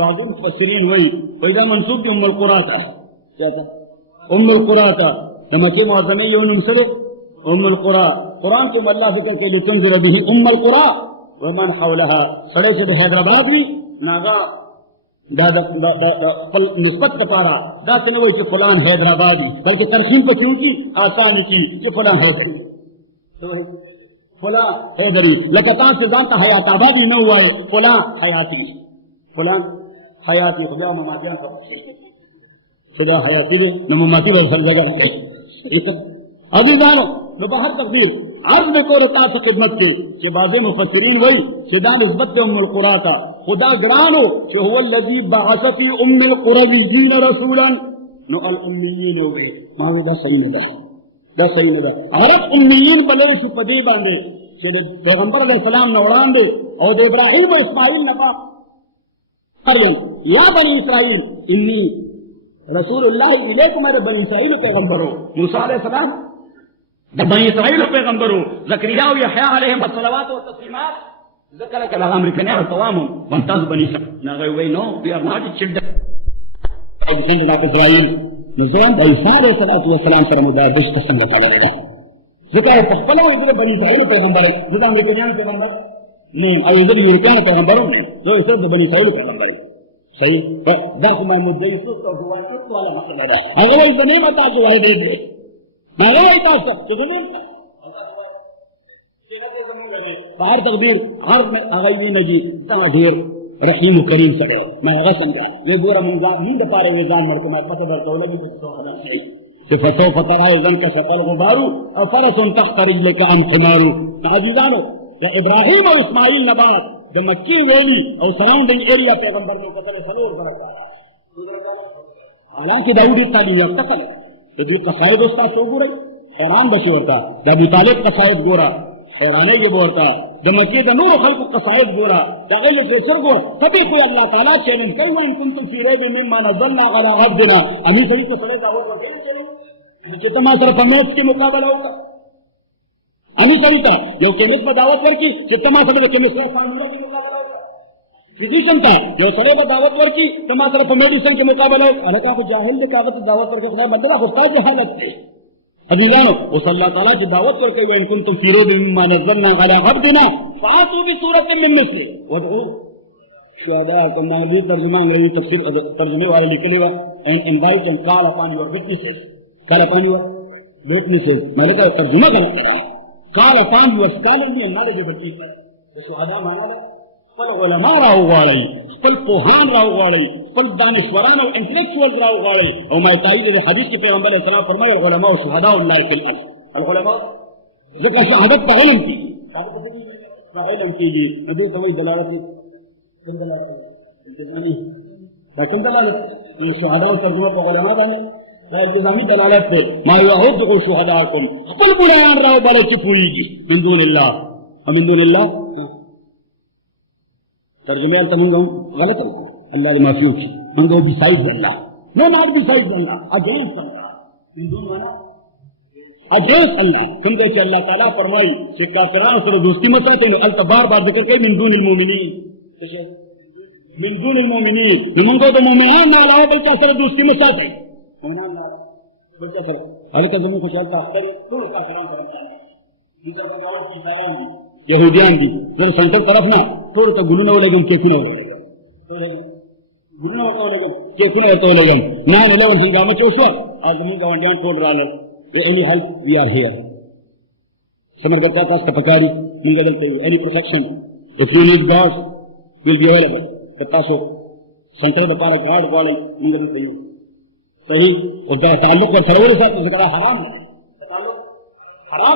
बाद मुफस्सिरीन वही पैदा मंसूब की उम्मुल कुरा था क्या था उम्मुल कुरा था तमके मुअज़्ज़मी यूनुम सरे उम्मुल कुरा कुरान के अल्लाह जिक्र के लिए तुंज़िर बिही उम्मुल कुरा व मन हौलहा सड़े से हैदराबाद भी नागा दादा निस्बत का पारा दाते ने वही फलान हैदराबादी बल्कि तरसीम को क्योंकि आसानी की कि फलान हैदरी तो फलां हैदरी लकतान से जानता हयाताबादी में हुआ है फलां हयाती खुदा ममादियां का खुदा हयाती में नमुमाती में फल जगह है अभी जानो न बाहर तकदीर अर्ज में को रता तो खिदमत के कि बाज़े मुफस्सिरीन वही शिदा निस्बत उम्मुल कुरा था खुदा ग्रानो कि हुवल लज़ी बअस फी उम्मिल कुरय्यीन रसूलन नो अल उम्मीयीन हो गए मावेदा सही नदा अरब उम्मीयीन बले सुपदी बांधे कि पैगंबर अलैहिस्सलाम ने उड़ान दे और इब्राहिम और इस्माइल नबा कर लो या बनी इसराइल इन्नी रसूलुल्लाह इलैकुम मेरे बनी इसराइल पैगंबर हो मूसा अलैहिस्सलाम बनी इसराइल पैगंबर हो ज़करिया और यहया अलैहिम अस्सलावात व तस्लीमात ज़करा का लगाम रखने और तमाम वंताज बनी ना गए we know we are not children of Israel निजाम ईसा अलैहिस्सलाम से मुदाय बिश का संग पड़ेगा ज़करा पहला इधर बनी इसराइल पैगंबर है निजाम यूरोपियन पैगंबर नहीं और इधर यूरोपियन पैगंबरों ने जो इसे बनी इसराइल पैगंबर है सही दाख मैं मुद्दे तो हुआ तो वाला मसला है अगर इसे नहीं बता जो है दे दे मैं नहीं बता सकता जमीन बाहर तकदीर हर में अगली नजी तमाधीर रहीम करीम सड़े मैं अगर समझा ये बुरा मुंजाम नींद पारे निजाम मरके मैं पता दर तो लगी तो हला सही सिफतो फतरा जन का शकल गुबारू और फरसन तख्त रिजल का अंतमारू काजीदानो या इब्राहिम और इस्माइल नबात द मक्की वैली और सराउंडिंग एरिया पैगंबर ने कतल सलोर बरका हालांकि दाऊदी तालीम याफ्ता कल तो जो कसायद उसका शो गोरा हैरान बशी होता दादी तालिब कसायद गोरा हैराने जो बोलता द मक्की द नूर खल्क कसायद गोरा दागल जो सर गोर कभी कोई अल्लाह ताला चैलेंज कल इन कुंतुम फी रैब मिम्मा नज़लना अला अब्दना अभी सही तो सले दावत चलो कितना तरफ मैच के मुकाबला होगा अमी सरिता जो केमिस पर दावत करकी चित्तमा सरे केमिस का फार्मूला के मुकाबला होगा फिजिशियन था जो सरे पर दावत करकी तमा सरे पर मेडिसिन के मुकाबला होगा अलका को जाहिल के कागज दावत करके खुदा मतलब खुदा जहालत है अभी जानो वो अल्लाह ताला की दावत करके वे इनकुन तुम फिरो बिम्मा नज़लना अला अब्दना फातू भी सूरत में मिस्ली वो शुहदा को नाजी तर्जुमा अंग्रेजी तफसीर तर्जुमे वाले लिखलेगा and invite and call upon your witnesses मैंने कहा तर्जुमा गलत किया call upon your scholarly and knowledgeable people शुहदा माना पल उलमा राव वाले पल पोहान राव वाले पल दानिश्वरान और इंटेलेक्चुअल राव वाले और मैं ताईद हदीस के पैगंबर अलैहि सलाम फरमाया उलमा और शुहदा उल्लाह फिल अर्द अल उलमा जिक्र शहादत का इल्म की नबी तो वही दलालत लेकिन दलालत शुहदा और तर्जुमा को उलमा दाने इंतजामी दलालत पे मा यहुद्दु शुहदाकुम कुल बुलान राव वाले चिपुईगी मिन दूनिल्लाह और मिन दूनिल्लाह तर्जुमे तमंगो गलत अल्लाह माफूज मंगो बिसाइड अल्लाह नो नॉट बिसाइड अल्लाह अगेंस्ट अल्लाह इन दोनों माना अगेंस्ट अल्लाह समझे कि अल्लाह ताला फरमाई कि काफिरान से दोस्ती मत करते हैं अल बार बार जिक्र कई मिन दूनिल मोमिनीन कैसे मिन दूनिल मोमिनीन मंगो तो मोमिनान ना लाओ बल्कि असर दोस्ती मत करते मोमिनान ना बल्कि असर हर का जमीन खुश होता है तो काफिरान से निकल का गांव की बयान यहूदियान दी जर सेंटर तरफ ना थोड़ा तो गुलुना लगन केकुना गुलुना लगन केकुना तो लगन 9/11 सिंगा में चोसवा आज हम का वंडियान छोड़ रहा है any help we are here समझ करता था स्टपकारी मुंगा दलते any protection if you need God will be available पता सो सेंटर द पारा गार्ड वाले मुंगा दलते सही और दा ताल्लुक और सरवर साथ जिक्र हराम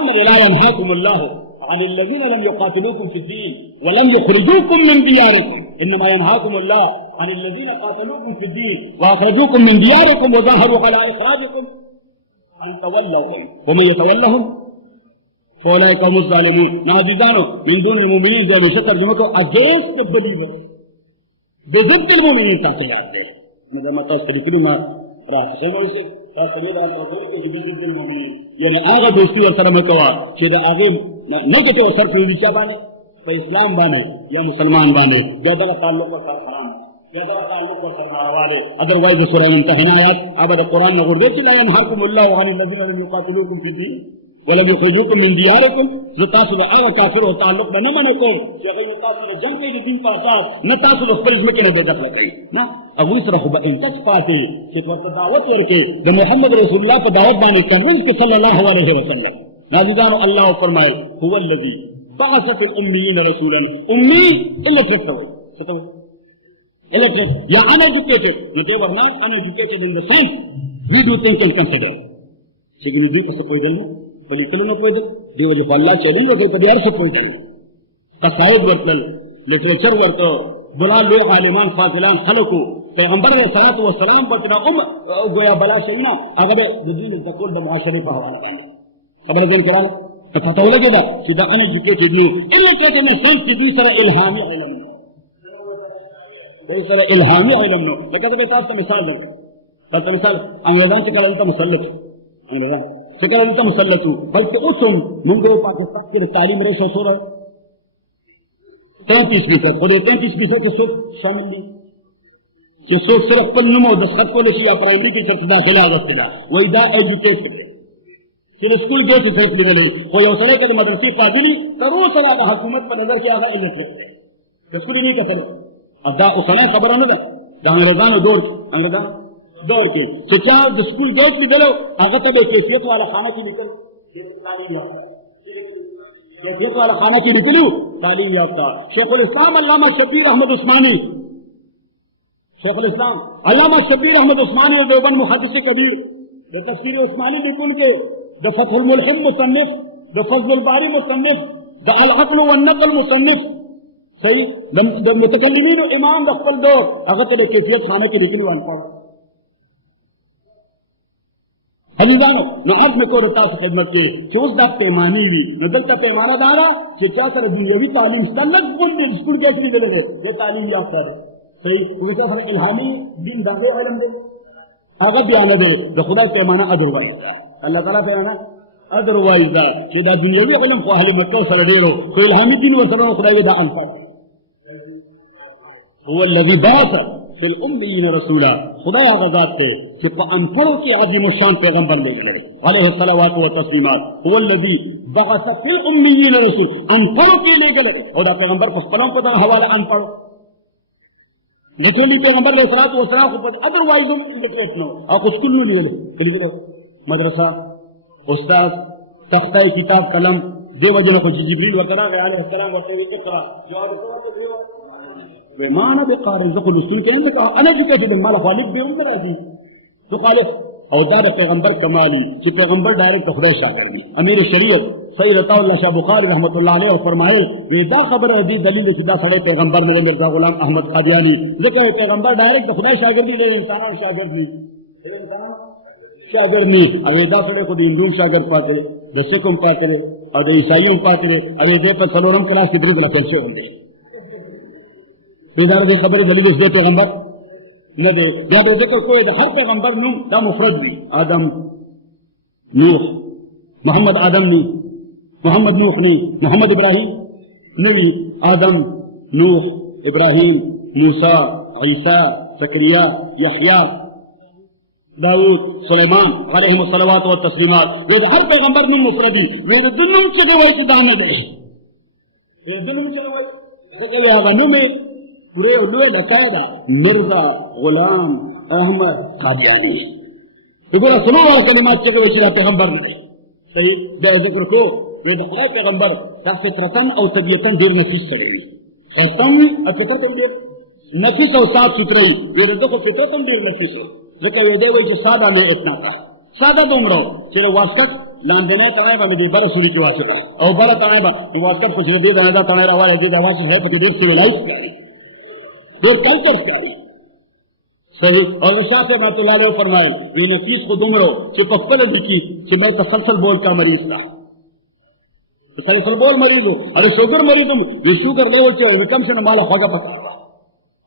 में ला यनहाकुमुल्लाह عن الذين لم يقاتلوكم في الدين ولم يخرجوكم من دياركم انما ينهاكم الله عن الذين قاتلوكم في الدين واخرجوكم من دياركم وظاهروا على اخراجكم ان تولوهم ومن يتولهم فاولئك هم الظالمون ناديدانو من دون المؤمنين ذو شطر جمعه against the believers بضد المؤمنين تاكلات ماذا ما تصدق كلمه راس سيقول شيء تسجيل على الرسول بضد المؤمنين يعني اغا دوستي ورسره مكوا كده اغا नेगेटिव असर कोई विचार बाने तो इस्लाम बाने या मुसलमान बाने ज्यादा का ताल्लुक का हराम ज्यादा का ताल्लुक का करने वाले अदरवाइज सूरह मुमतहिना आयत अब कुरान में गुरदे कि ला यनहाकुमुल्लाहु अनिल लज़ीना लम युकातिलूकुम फी दीन व लम युखरिजूकुम मिन दियारिकुम ज़तासुल आव काफिर हो ताल्लुक न मनकुम कि अगर तासुल जंग के दिन का असास न तासुल खलिज में के दखल लगे ना अब उस रखब इन तक पाते कि तो दावत करके द मोहम्मद रसूलुल्लाह को दावत बाने कबूल के सल्लल्लाहु अलैहि वसल्लम नाज़िदान अल्लाह फरमाए हुवल्लज़ी बअस फिल उम्मीयीन रसूलन उम्मी illiterate या uneducated no they were not uneducated in the sense we do think and consider significa se puede बड़ी कलम कोई देव जो अल्लाह चली वगैरह कभी अर्थ कोई नहीं तकायद वर्तल लिटरेचर वर्त बुला लो आलिमान फाजिलान खलको पैगंबर सलात व सलाम बतना गोया बला शरीना अगर दीन तकोल बमाशरी पर हवाला वाले खबर दिन करा तो पता लगेगा कि द अनएजुकेटेड न्यू इनके में सेंस की दूसरा इल्हामी इल्म दूसरा इल्हामी इल्म नो लगा तो साथ मिसाल दो तो मिसाल अंग्रेजान से कलंता मुसल्लत अंग्रेजान से कलंता मुसल्लत बल्कि उसम मुंगो पाकिस्तान के तालीम रे सोरा 33% खुद 33% तो सब शामिल है कि सोच सिर्फ पल नमो दस्तखत को लेशी अपराधी की तरफ दाखिला दस्तला वो इदा एजुकेट फिर स्कूल गए थे सिर्फ निकले कोई अवसर के मदरसे काबिल करो सवाल हुकूमत पर नजर के आगा इलेक्ट्रिक स्कूल नहीं कर अदा उसने खबर होना था अंग्रेजान दौर के तो क्या स्कूल गए भी दिलो अगर तब कैफियत वाला खाना की निकल कैफियत वाला खाना की निकलू तालीम याफ्ता शेखुल इस्लाम अल्लामा शब्बीर अहमद उस्मानी शेखुल इस्लाम अल्लामा शब्बीर अहमद उस्मानी और देवबंद मुहद्दिस कबीर द तफसीर उस्मानी निकुल के द फतहुल मुल्हिम मुसन्निफ द फज़लुल बारी मुसन्निफ द अल अक़ल व नक़ल मुसन्निफ सही द मुतकल्लिमीन इमाम द अक़ल दो अगर तो कैफियत खाने की निकली वाल पड़ा हलीदानो न अब में को रता से खिदमत के चोस दा पैमानी ही न दलता पैमाना दारा कि क्या सर दुनियावी तालीम तलक बुंद स्कूल के असली दे वो तालीम याफ्ता है सही उनका हम इल्हामी दिन दारो इल्म दे अगर बयान दे तो खुदा पैमाना अदरवाइज अल्लाह ताला पैमाना अदरवाइज कि दा दुनियावी इल्म को अहले मक्का सर दे रो कोई इल्हामी दिन व सब खुदा ये दा अल्फाज हुवा الذي بعث في الأميين रसूला खुदा आगाज़ात थे कि अनपढ़ों की आज़ीम शान पैगंबर ले गए अलैहि सलावत व तस्लीमात हुवा الذي بعث في الأميين रसूल अनपढ़ों के लिए गए और पैगंबर को फलों को हवाला अनपढ़ लिटरली पैगंबर ने सलात व सलाम को अदरवाइज लिटरेट नो और स्कूल में ले लो मदरसा उस्ताद तख्ता किताब कलम देवजन को जिब्रील वगैरह अलैहि सलाम व इकरा जवाब माना बेकार रसूल के ने कहा अनएजुकेटेड माल खालिद भी उम्र आदि तो खालिद औदार पैगंबर कमाली कि पैगंबर डायरेक्ट खुदा शागिर्द है अमीर शरीयत सैयद अताउल्लाह शाह बुखारी रहमतुल्लाह अलैह और फरमाए वेदा खबर है दी दलील खुदा सड़े पैगंबर मेरे मिर्जा गुलाम अहमद कादियानी जिक्र पैगंबर डायरेक्ट खुदा शागिर्दी ले इंसान शागिर्दी इंसान शागिर्दी अवेदा सड़े खुद हिंदू शागिर्द पाते जैसे कुम पाते और ईसाइयों पाते अयोध्या पर सलोरम क्लास की तरह लफेल से होंगे इधर की खबर दलील दे पैगंबर न दे या तो देखो कोई हर पैगंबर नु दा मुफरद भी आदम नूह मोहम्मद आदम नहीं मोहम्मद नूह नहीं मोहम्मद इब्राहिम नहीं आदम नूह इब्राहिम मूसा ईसा जकरिया यहया दाऊद सुलेमान अलैहिस्सलात व तस्लीमात वे हर पैगंबर नु मुफरदी वे दुनिया के गवाही को दाने दे ये दुनिया के गवाही तो ये आगा नु में पूरे लकायदा मिर्जा गुलाम अहमद कादियानी इधर सुनो वाला कलिमात के वसीला पैगंबर ने सही दे जिक्र को वे दखल पैगंबर फित्रतन और तबियतन देर नफीस करेगी खतम अफित्रतन देर नफीस और साफ सुथराई वे देखो फित्रतन देर नफीस है लेकिन ये दे वो जो सादा में इतना था सादा दुमरो चलो वास्कट लांदेना तनायबा में बड़ा सुनी की वास्कट और बड़ा तनायबा वास्कट कुछ दे दादा तनायबा वाला दे दवा से है तो देख से लाइफ करी दो कल्चर प्यारी सही और उसाते मातुल्लाह फरमाए ये नफीस को दुमरो कि पप्पल दिखी कि मैं तसलसल बोल का मरीज था तसलसल बोल मरीज हूं अरे शुगर मरीज हूं ये शुगर लो चाहिए कम से माला होगा पका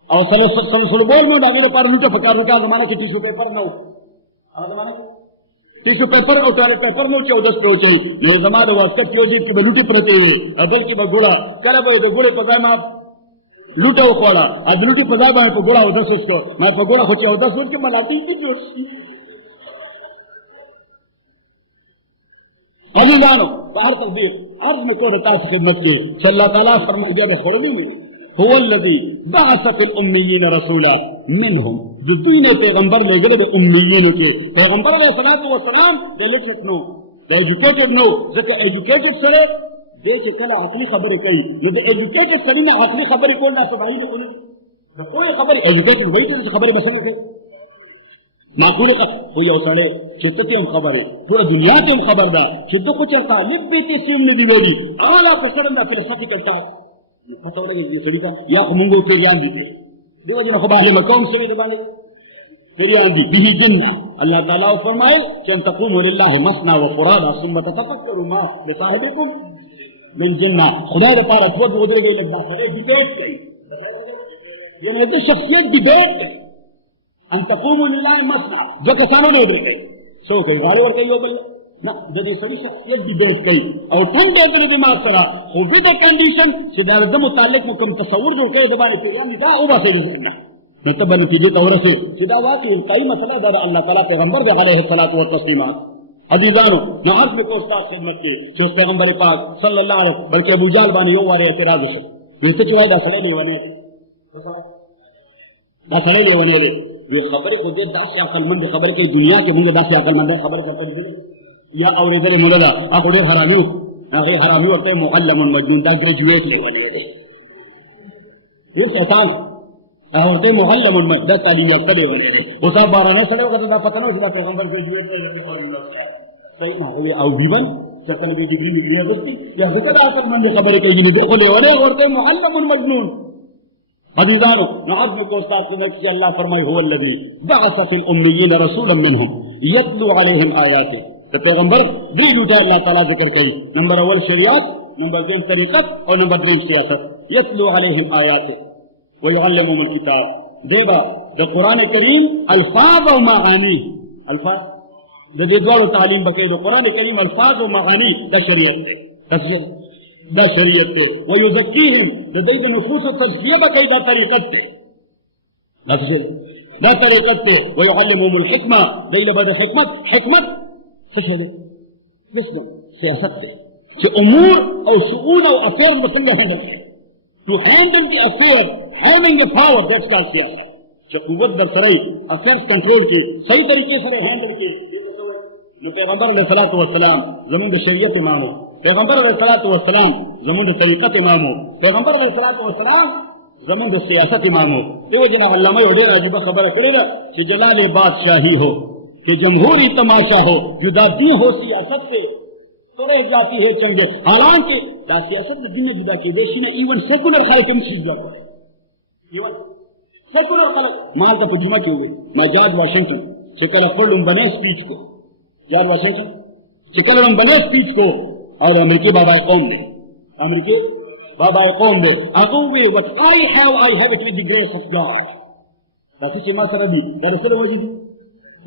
और तसलसल बोल में डालो पर लूटे पका लूटा जमाना की टिश्यू पेपर ना हो टिश्यू पेपर और तारे पेपर में 14 हो चाहिए ये जमाना वास्ते क्यों जी की लूटी पड़ते अदल की बगुड़ा करे भाई तो गुड़े पता ना लूटे वो खोला आज लूटी पजार में पगोड़ा उधर से उसको मैं पगोड़ा खुद 14 सोच के मनाती थी अभी जानो बाहर तक भी अर्ज में को रता खिदमत के अल्लाह ताला फरमा दिया खोली में हुवा الذي بعث في الأميين रसूला मिनहुम जो तीन पैगंबर ले गए उम्मीयीन के पैगंबर अलैहिस्सलातु वस्सलाम दे लिखत नो दे एजुकेटेड नो जैसे एजुकेटेड सरे देश कला आखिरी खबर कही यदि एजुकेटेड सभी ने आखिरी खबर को ना सबाई ने कोई खबर एजुकेटेड वही से खबर बसन हो معقوله خو یو سړی چې ته هم خبره ټول دنیا ته هم خبر ده چې ته خو چېرته الف بې ته سیم نه دي ویلي هغه لا پېژنم دا فلسفیکل ټاک پته ولګېږي سړي ته یا خو مونږ پېژان دي دې وجه نه خو باندې مقام شوي د باندې پېریان دي به جنه الله تعالی فرمایل چې ان تقوموا لله مثنى وفرادا ثم تتفكروا ما بصاحبكم من جنه خدای لپاره دوه ودرېږئ لږ دا هغې ډیبېټ کوي یعنې د شخصیت ډیبېټ کوي ان تقوموا لله مثنى دوه کسانو نه ودرېږئ څوک یې غاړه ورکوي یو بل نه د دې سړي شخصیت ډیبېټ کوي او ټول دی پرې دماغ سره خو ویت د کنډیشن چې دا د متعلق مو کوم تصور جوړ کړی د باندې پیغام دا وباسئ نه نو ته به نتیجې ته ورسې چې دا واقعي القایي مسله ده د الله تعالی پیغمبر دی علیه الصلاة والتسلیمات عزیزانو نو عرض مې کو استاد خدمت کې چې اوس پیغمبر پاک صلی الله علیه بلکې ابو جهل باندې یو وارې اعتراض وشو وایي ته چې وایي دا سړی لیونی دا سړی لیونی دی وایي خبرې خو ډېر داسې عقلمند خبرې کوي دنیا کې مونږ داسې عقلمند خبرې کوي یا اورېدلې موږ ده هغه ډېر حرامي و هغې حرامي ورته معلم مجنون دا ګریجویټ لیونی دی یو شیطان هغه ته معلم دا تعلیم یافته لیونی دی اوس هغه بارانه سړی وکړه دا پته نه و چې دا پیغمبر ګریجویټ دی صحیح نه او بیمن څنګه دې ډیګري ویډیو غوښتي یا څنګه دا عقلمند خبرې کوي نو خو لیونی ورته معلم مجنون عزیزانو نعرض کو استاد سے اللہ فرمائے هو الذی بعث فی الامیین رسولا منهم یتلو علیہم آیاته تو پیغمبر دی لوٹا اللہ تعالیٰ ذکر کری نمبر اول شریعت نمبر دو طریقت اور نمبر دو سیاست یتلو علیہم آیاته ویعلمهم الکتاب دیگا دا قرآن کریم الفاظ و معانی الفاظ دا دوالو تعلیم بکی دا قرآن کریم الفاظ و معانی دا شریعت دا شریعت تے ویزکیہم دا دیب نفوس تزکیہ بکی دا طریقت تے دا طریقت تے ویعلمهم الحکمہ دیل با دا حکمت سشدے بسنا سیاست تے کہ امور او شؤون او افیر مسلح Hindal to handle the affair having the power that's called سیاست کہ قوت در سرائی افیرز کنٹرول کی صحیح طریقے سے ہینڈل کی پیغمبر علیہ الصلوۃ والسلام زمین شریعت امامو پیغمبر علیہ الصلوۃ والسلام زمون د طریقت امامو پیغمبر علیہ الصلوۃ والسلام زمون د سیاست امامو دیو جنا علامہ یو ډیر عجیب خبره کړې ده چې جلال بادشاہی ہو کہ جمہوری تماشا ہو جدا دین ہو سیاست سے توڑے جاتی ہے چنگ حالانکہ دا سیاست د دین جدا کې دي شنه ایون سیکولر خلک هم شي جوړ ایون سیکولر خلک ما ته په جمعه کې وي ما جارج واشنگټن چې کله خپل بنه سپیچ کو جارج واشنگټن چې کله بنه سپیچ کو اور امریکی بابا قوم دے امریکی بابا قوم دے اگوی what I have it with the grace of God دا چې ما سره دي دا سره وځي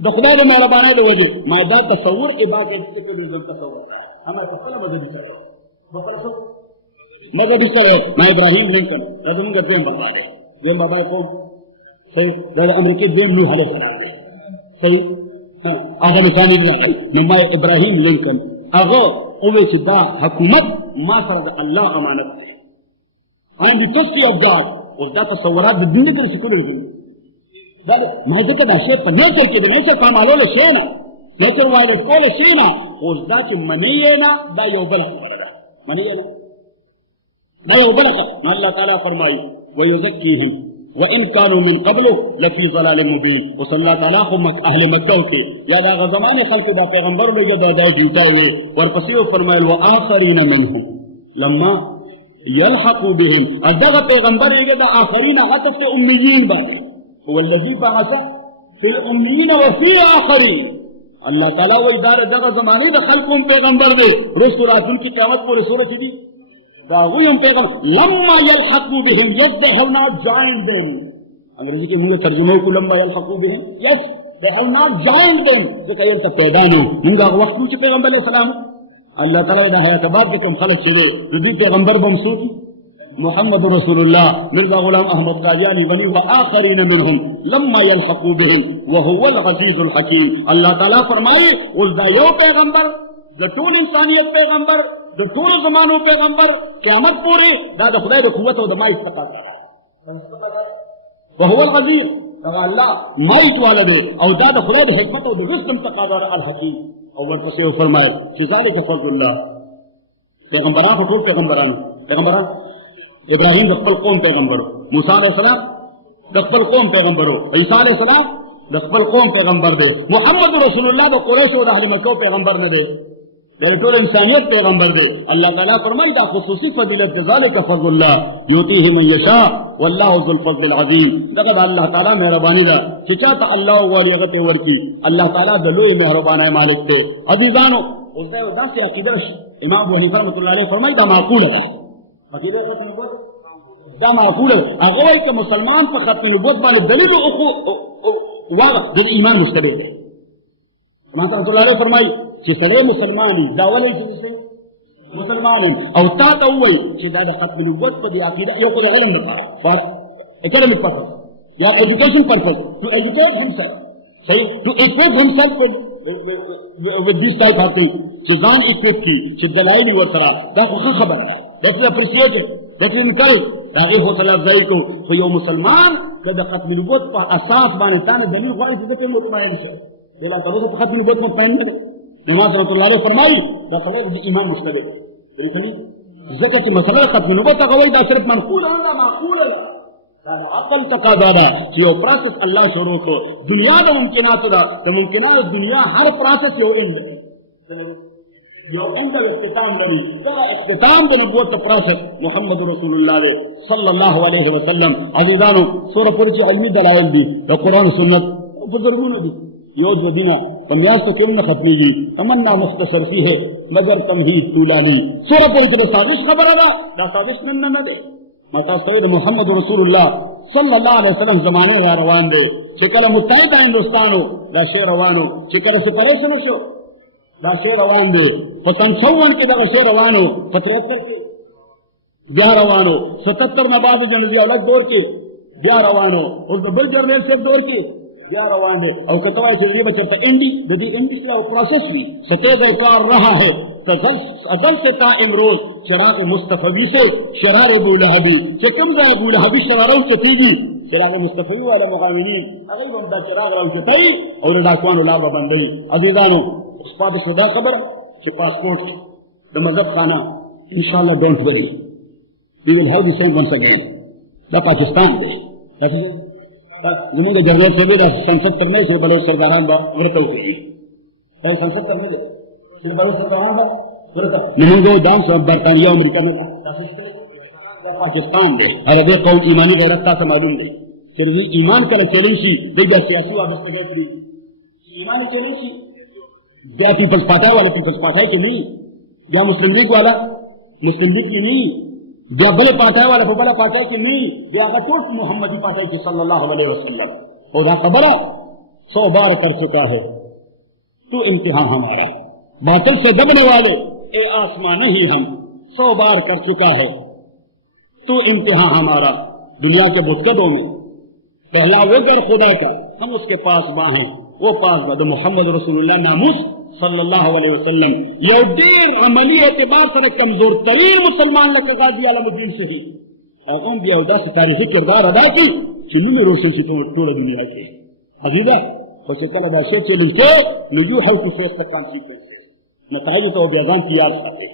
د خدای د مهربانۍ د وجه ما دا تصور کې باقي څه کې دې تصور اما څه مدد کوي مدد کوي ما ابراهیم لینکن دا زموږ ټیم بابا دی وین بابا قوم صحیح دا امریکی دین نوح علیه السلام دی صحیح هغه مثال دی ما ابراهیم لینکن هغه اوه چې دا حکومت ما سره د الله امانت دی I'm the trustee of God اوس دا تصورات د دین پر سکول دي دا ما ځکه دا شی په نیچر کې د نیچر کمالول شي نه نیچر وایي کول شي نه اوس دا چې منی نه دا یو بل خبره ده منی نه دا یو بل خبره الله تعالی فرمایي ويزكيهم وان كانوا من قبل لفي ضلال مبين وصلى الله تعالی خو اهل مکه ته یا دا زمانه خلق دا پیغمبر له دا ډیوټا وي ورپسې فرمایل واخرین منهم لما يلحقوا بهم اذا پیغمبر یې دا اخرین حتى امیین باندې هو الذي بعث في الاميين وفي اخرين الله تعالی و اداره دغه زمانه د خلقوم پیغمبر دی رسول راتون کی قیامت پر سورۃ دی دا ویم پیغمبر لما يلحقوا بهم they have not joined them انګریزي کې موږ ترجمه کو لما يلحقوا بهم yes they have not joined them ځکه یې ته پیدا نه موږ هغه وخت چې پیغمبر علیه السلام الله تعالی دا هغه کباب کې کوم خلک چې دې پیغمبر بمسوت محمد رسول الله مرزا غلام احمد قادیانی بنی و آخرین منهم لما يلحقوا بهم وهو العزیز الحکیم الله تعالی فرمایي ول دا یو پیغمبر د ټول انسانیت پیغمبر د ټول زمانو پیغمبر قیامت پورې دا د خدای د قوت او د مال استقامت وهو العزیز دا الله مایت والده او دا د خدای د حکمت او د رزق تقاضا الحکیم او ورپسې فرمایي چې ذلک فضل الله پیغمبرانو ټول پیغمبرانو ابراهیم د خپل قوم پیغمبرو موسی علیہ السلام د خپل قوم پیغمبرو عیسی علیہ السلام दखल कौम पैगंबर दे मोहम्मद रसूलुल्लाह तो कुरैश और अहले मक्का पैगंबर न दे बिल्कुल इंसानियत पैगंबर दे। अल्लाह ताला फरमाता खुसूसी फजीलत ज़ालिका फज़लुल्लाह युतीहि मन यशा वल्लाहु ज़ुल फ़ज़्लिल अज़ीम। लक़द अल्लाह ताला मेहरबानी दा चिचाता अल्लाह वाली गते वर्की अल्लाह ताला दलो मेहरबाना मालिक थे। अजीजानो उससे उदा से अकीदा इमाम अबू हनीफा रहमतुल्लाह अलैह फरमाता माकूल है अकीदा दा माकूल है अगर के मुसलमान पर खत्म नबूवत वाले दलील वाला ईमान मुस्तबिद है। इमाम रहमतुल्लाह अलैह फरमाई कि सरे मुसलमान दावले से मुसलमान और ताता हुई कि दादा खत्म नबूवत पर अकीदा यो को इल्म बता फॉर एकेडमिक पर्पस या education purpose to educate himself सही to equip himself with this type of thing कि जान इक्विप की कि दलाइल व सरा दा खबर है that is appreciated that is encourage ताकि हौसला अफजाई को तो यो मुसलमान कद खत्म नबूवत पर असास बाने ताने दलील वाली से तो मुतमईन है बोला करो तो खत्म नबूवत में पहन दे नमाज रहमतुल्लाह अलैह फरमाई दा खबर ईमान मुस्तबिद है ज़कत मसला खत्म नबूवत का कोई दा शर्त मनकूल है माकूल है अकल तकादा है कि वो प्रोसेस अल्लाह शुरू को दुनिया में मुमकिनात दा तो मुमकिनात दुनिया हर प्रोसेस यो इन जो इंदल इख्तिताम रही तेरा इख्तिताम दे नबूवत का प्रोसेस मोहम्मद रसूलुल्लाह सल्लल्लाहु अलैहि वसल्लम अज़ीज़ानो सूरह पर की इल्मी दलाइल दी तो कुरान सुन्नत बुजुर्गों ने दी यो जो दिना कमियास तो क्यों न खत्मी की तमन्ना मुख्तसर सी है मगर कम ही तूलानी सूरह पर की साजिश खबर आदा दा साजिश न दे मता सैयद मोहम्मद रसूलुल्लाह सल्लल्लाहु अलैहि वसल्लम जमाने या रवान दे चिकल मुत्तहिदा हिंदुस्तानो दा शे रवानो चिकल सेपरेशन शो दा शे रवान दे पतन 54 के दा शे रवानो 73 के ब्या रवानो 77 नवाब जनजी अलग दौर के ब्या रवानो उस बिल जर्नल से दौर के ब्या रवान दे और कतवा से ये बचता इंडी यदि इंडी का प्रोसेस भी सतेद इतार रहा है अजल से ता इमरोज शराब मुस्तफी से शरार अबू लहबी चकम जा अबू लहबी शरारों के तीजी शराब मुस्तफी वाले मुकामिनी अगर बंदा शराब राव के तई और डाकवान लाभ बंदई अजीजानो उस पाद सदा खबर कि पासपोर्ट द मजहब खाना इंशाल्लाह don't worry we will have the same once again the Pakistan दे जिन्होंने जनरल से भी संसद करने से बड़े सरदारान व्रत हुई संसद करने से बड़े सरदारान नहीं डांस बरतानिया अमेरिका में पाकिस्तान दे अरबे कौन ईमानी गैरता से मालूम नहीं सिर्फ ईमान कर चलेंसी देखा सियासी वाबस्तगी ईमानी चलेंसी क्या पीपल्स पार्टी वाला पीपल्स पार्टी की नहीं क्या मुस्लिम लीग वाला मुस्लिम लीग की नहीं क्या बड़े पार्टी वाला बड़ा पार्टी की नहीं क्या टोट मोहम्मदी पार्टी की सल्लल्लाहु अलैहि वसल्लम और खबर 100 बार कर चुका है तो इम्तिहान हमारा बातिल से दबने वाले ए आसमान ही हम 100 बार कर चुका है तो इम्तिहान हमारा दुनिया के बुतकदों में पहला वो गैर खुदा का हम उसके पास बाहें वो पास बद मोहम्मद रसूलुल्लाह नामुस सल्लल्लाहु अलैहि वसल्लम ये देर अमली एतबार से कमजोर तरीन मुसलमान लग गाजी आलमुद्दीन से ही और भी उदास तारीखी किरदार अदा की चिन्नु रोशन से पूरा दुनिया के अजीजा खुशकल अदाशे चली के नजू है कुछ तक कांसी नताइज तो बेगान की याद करते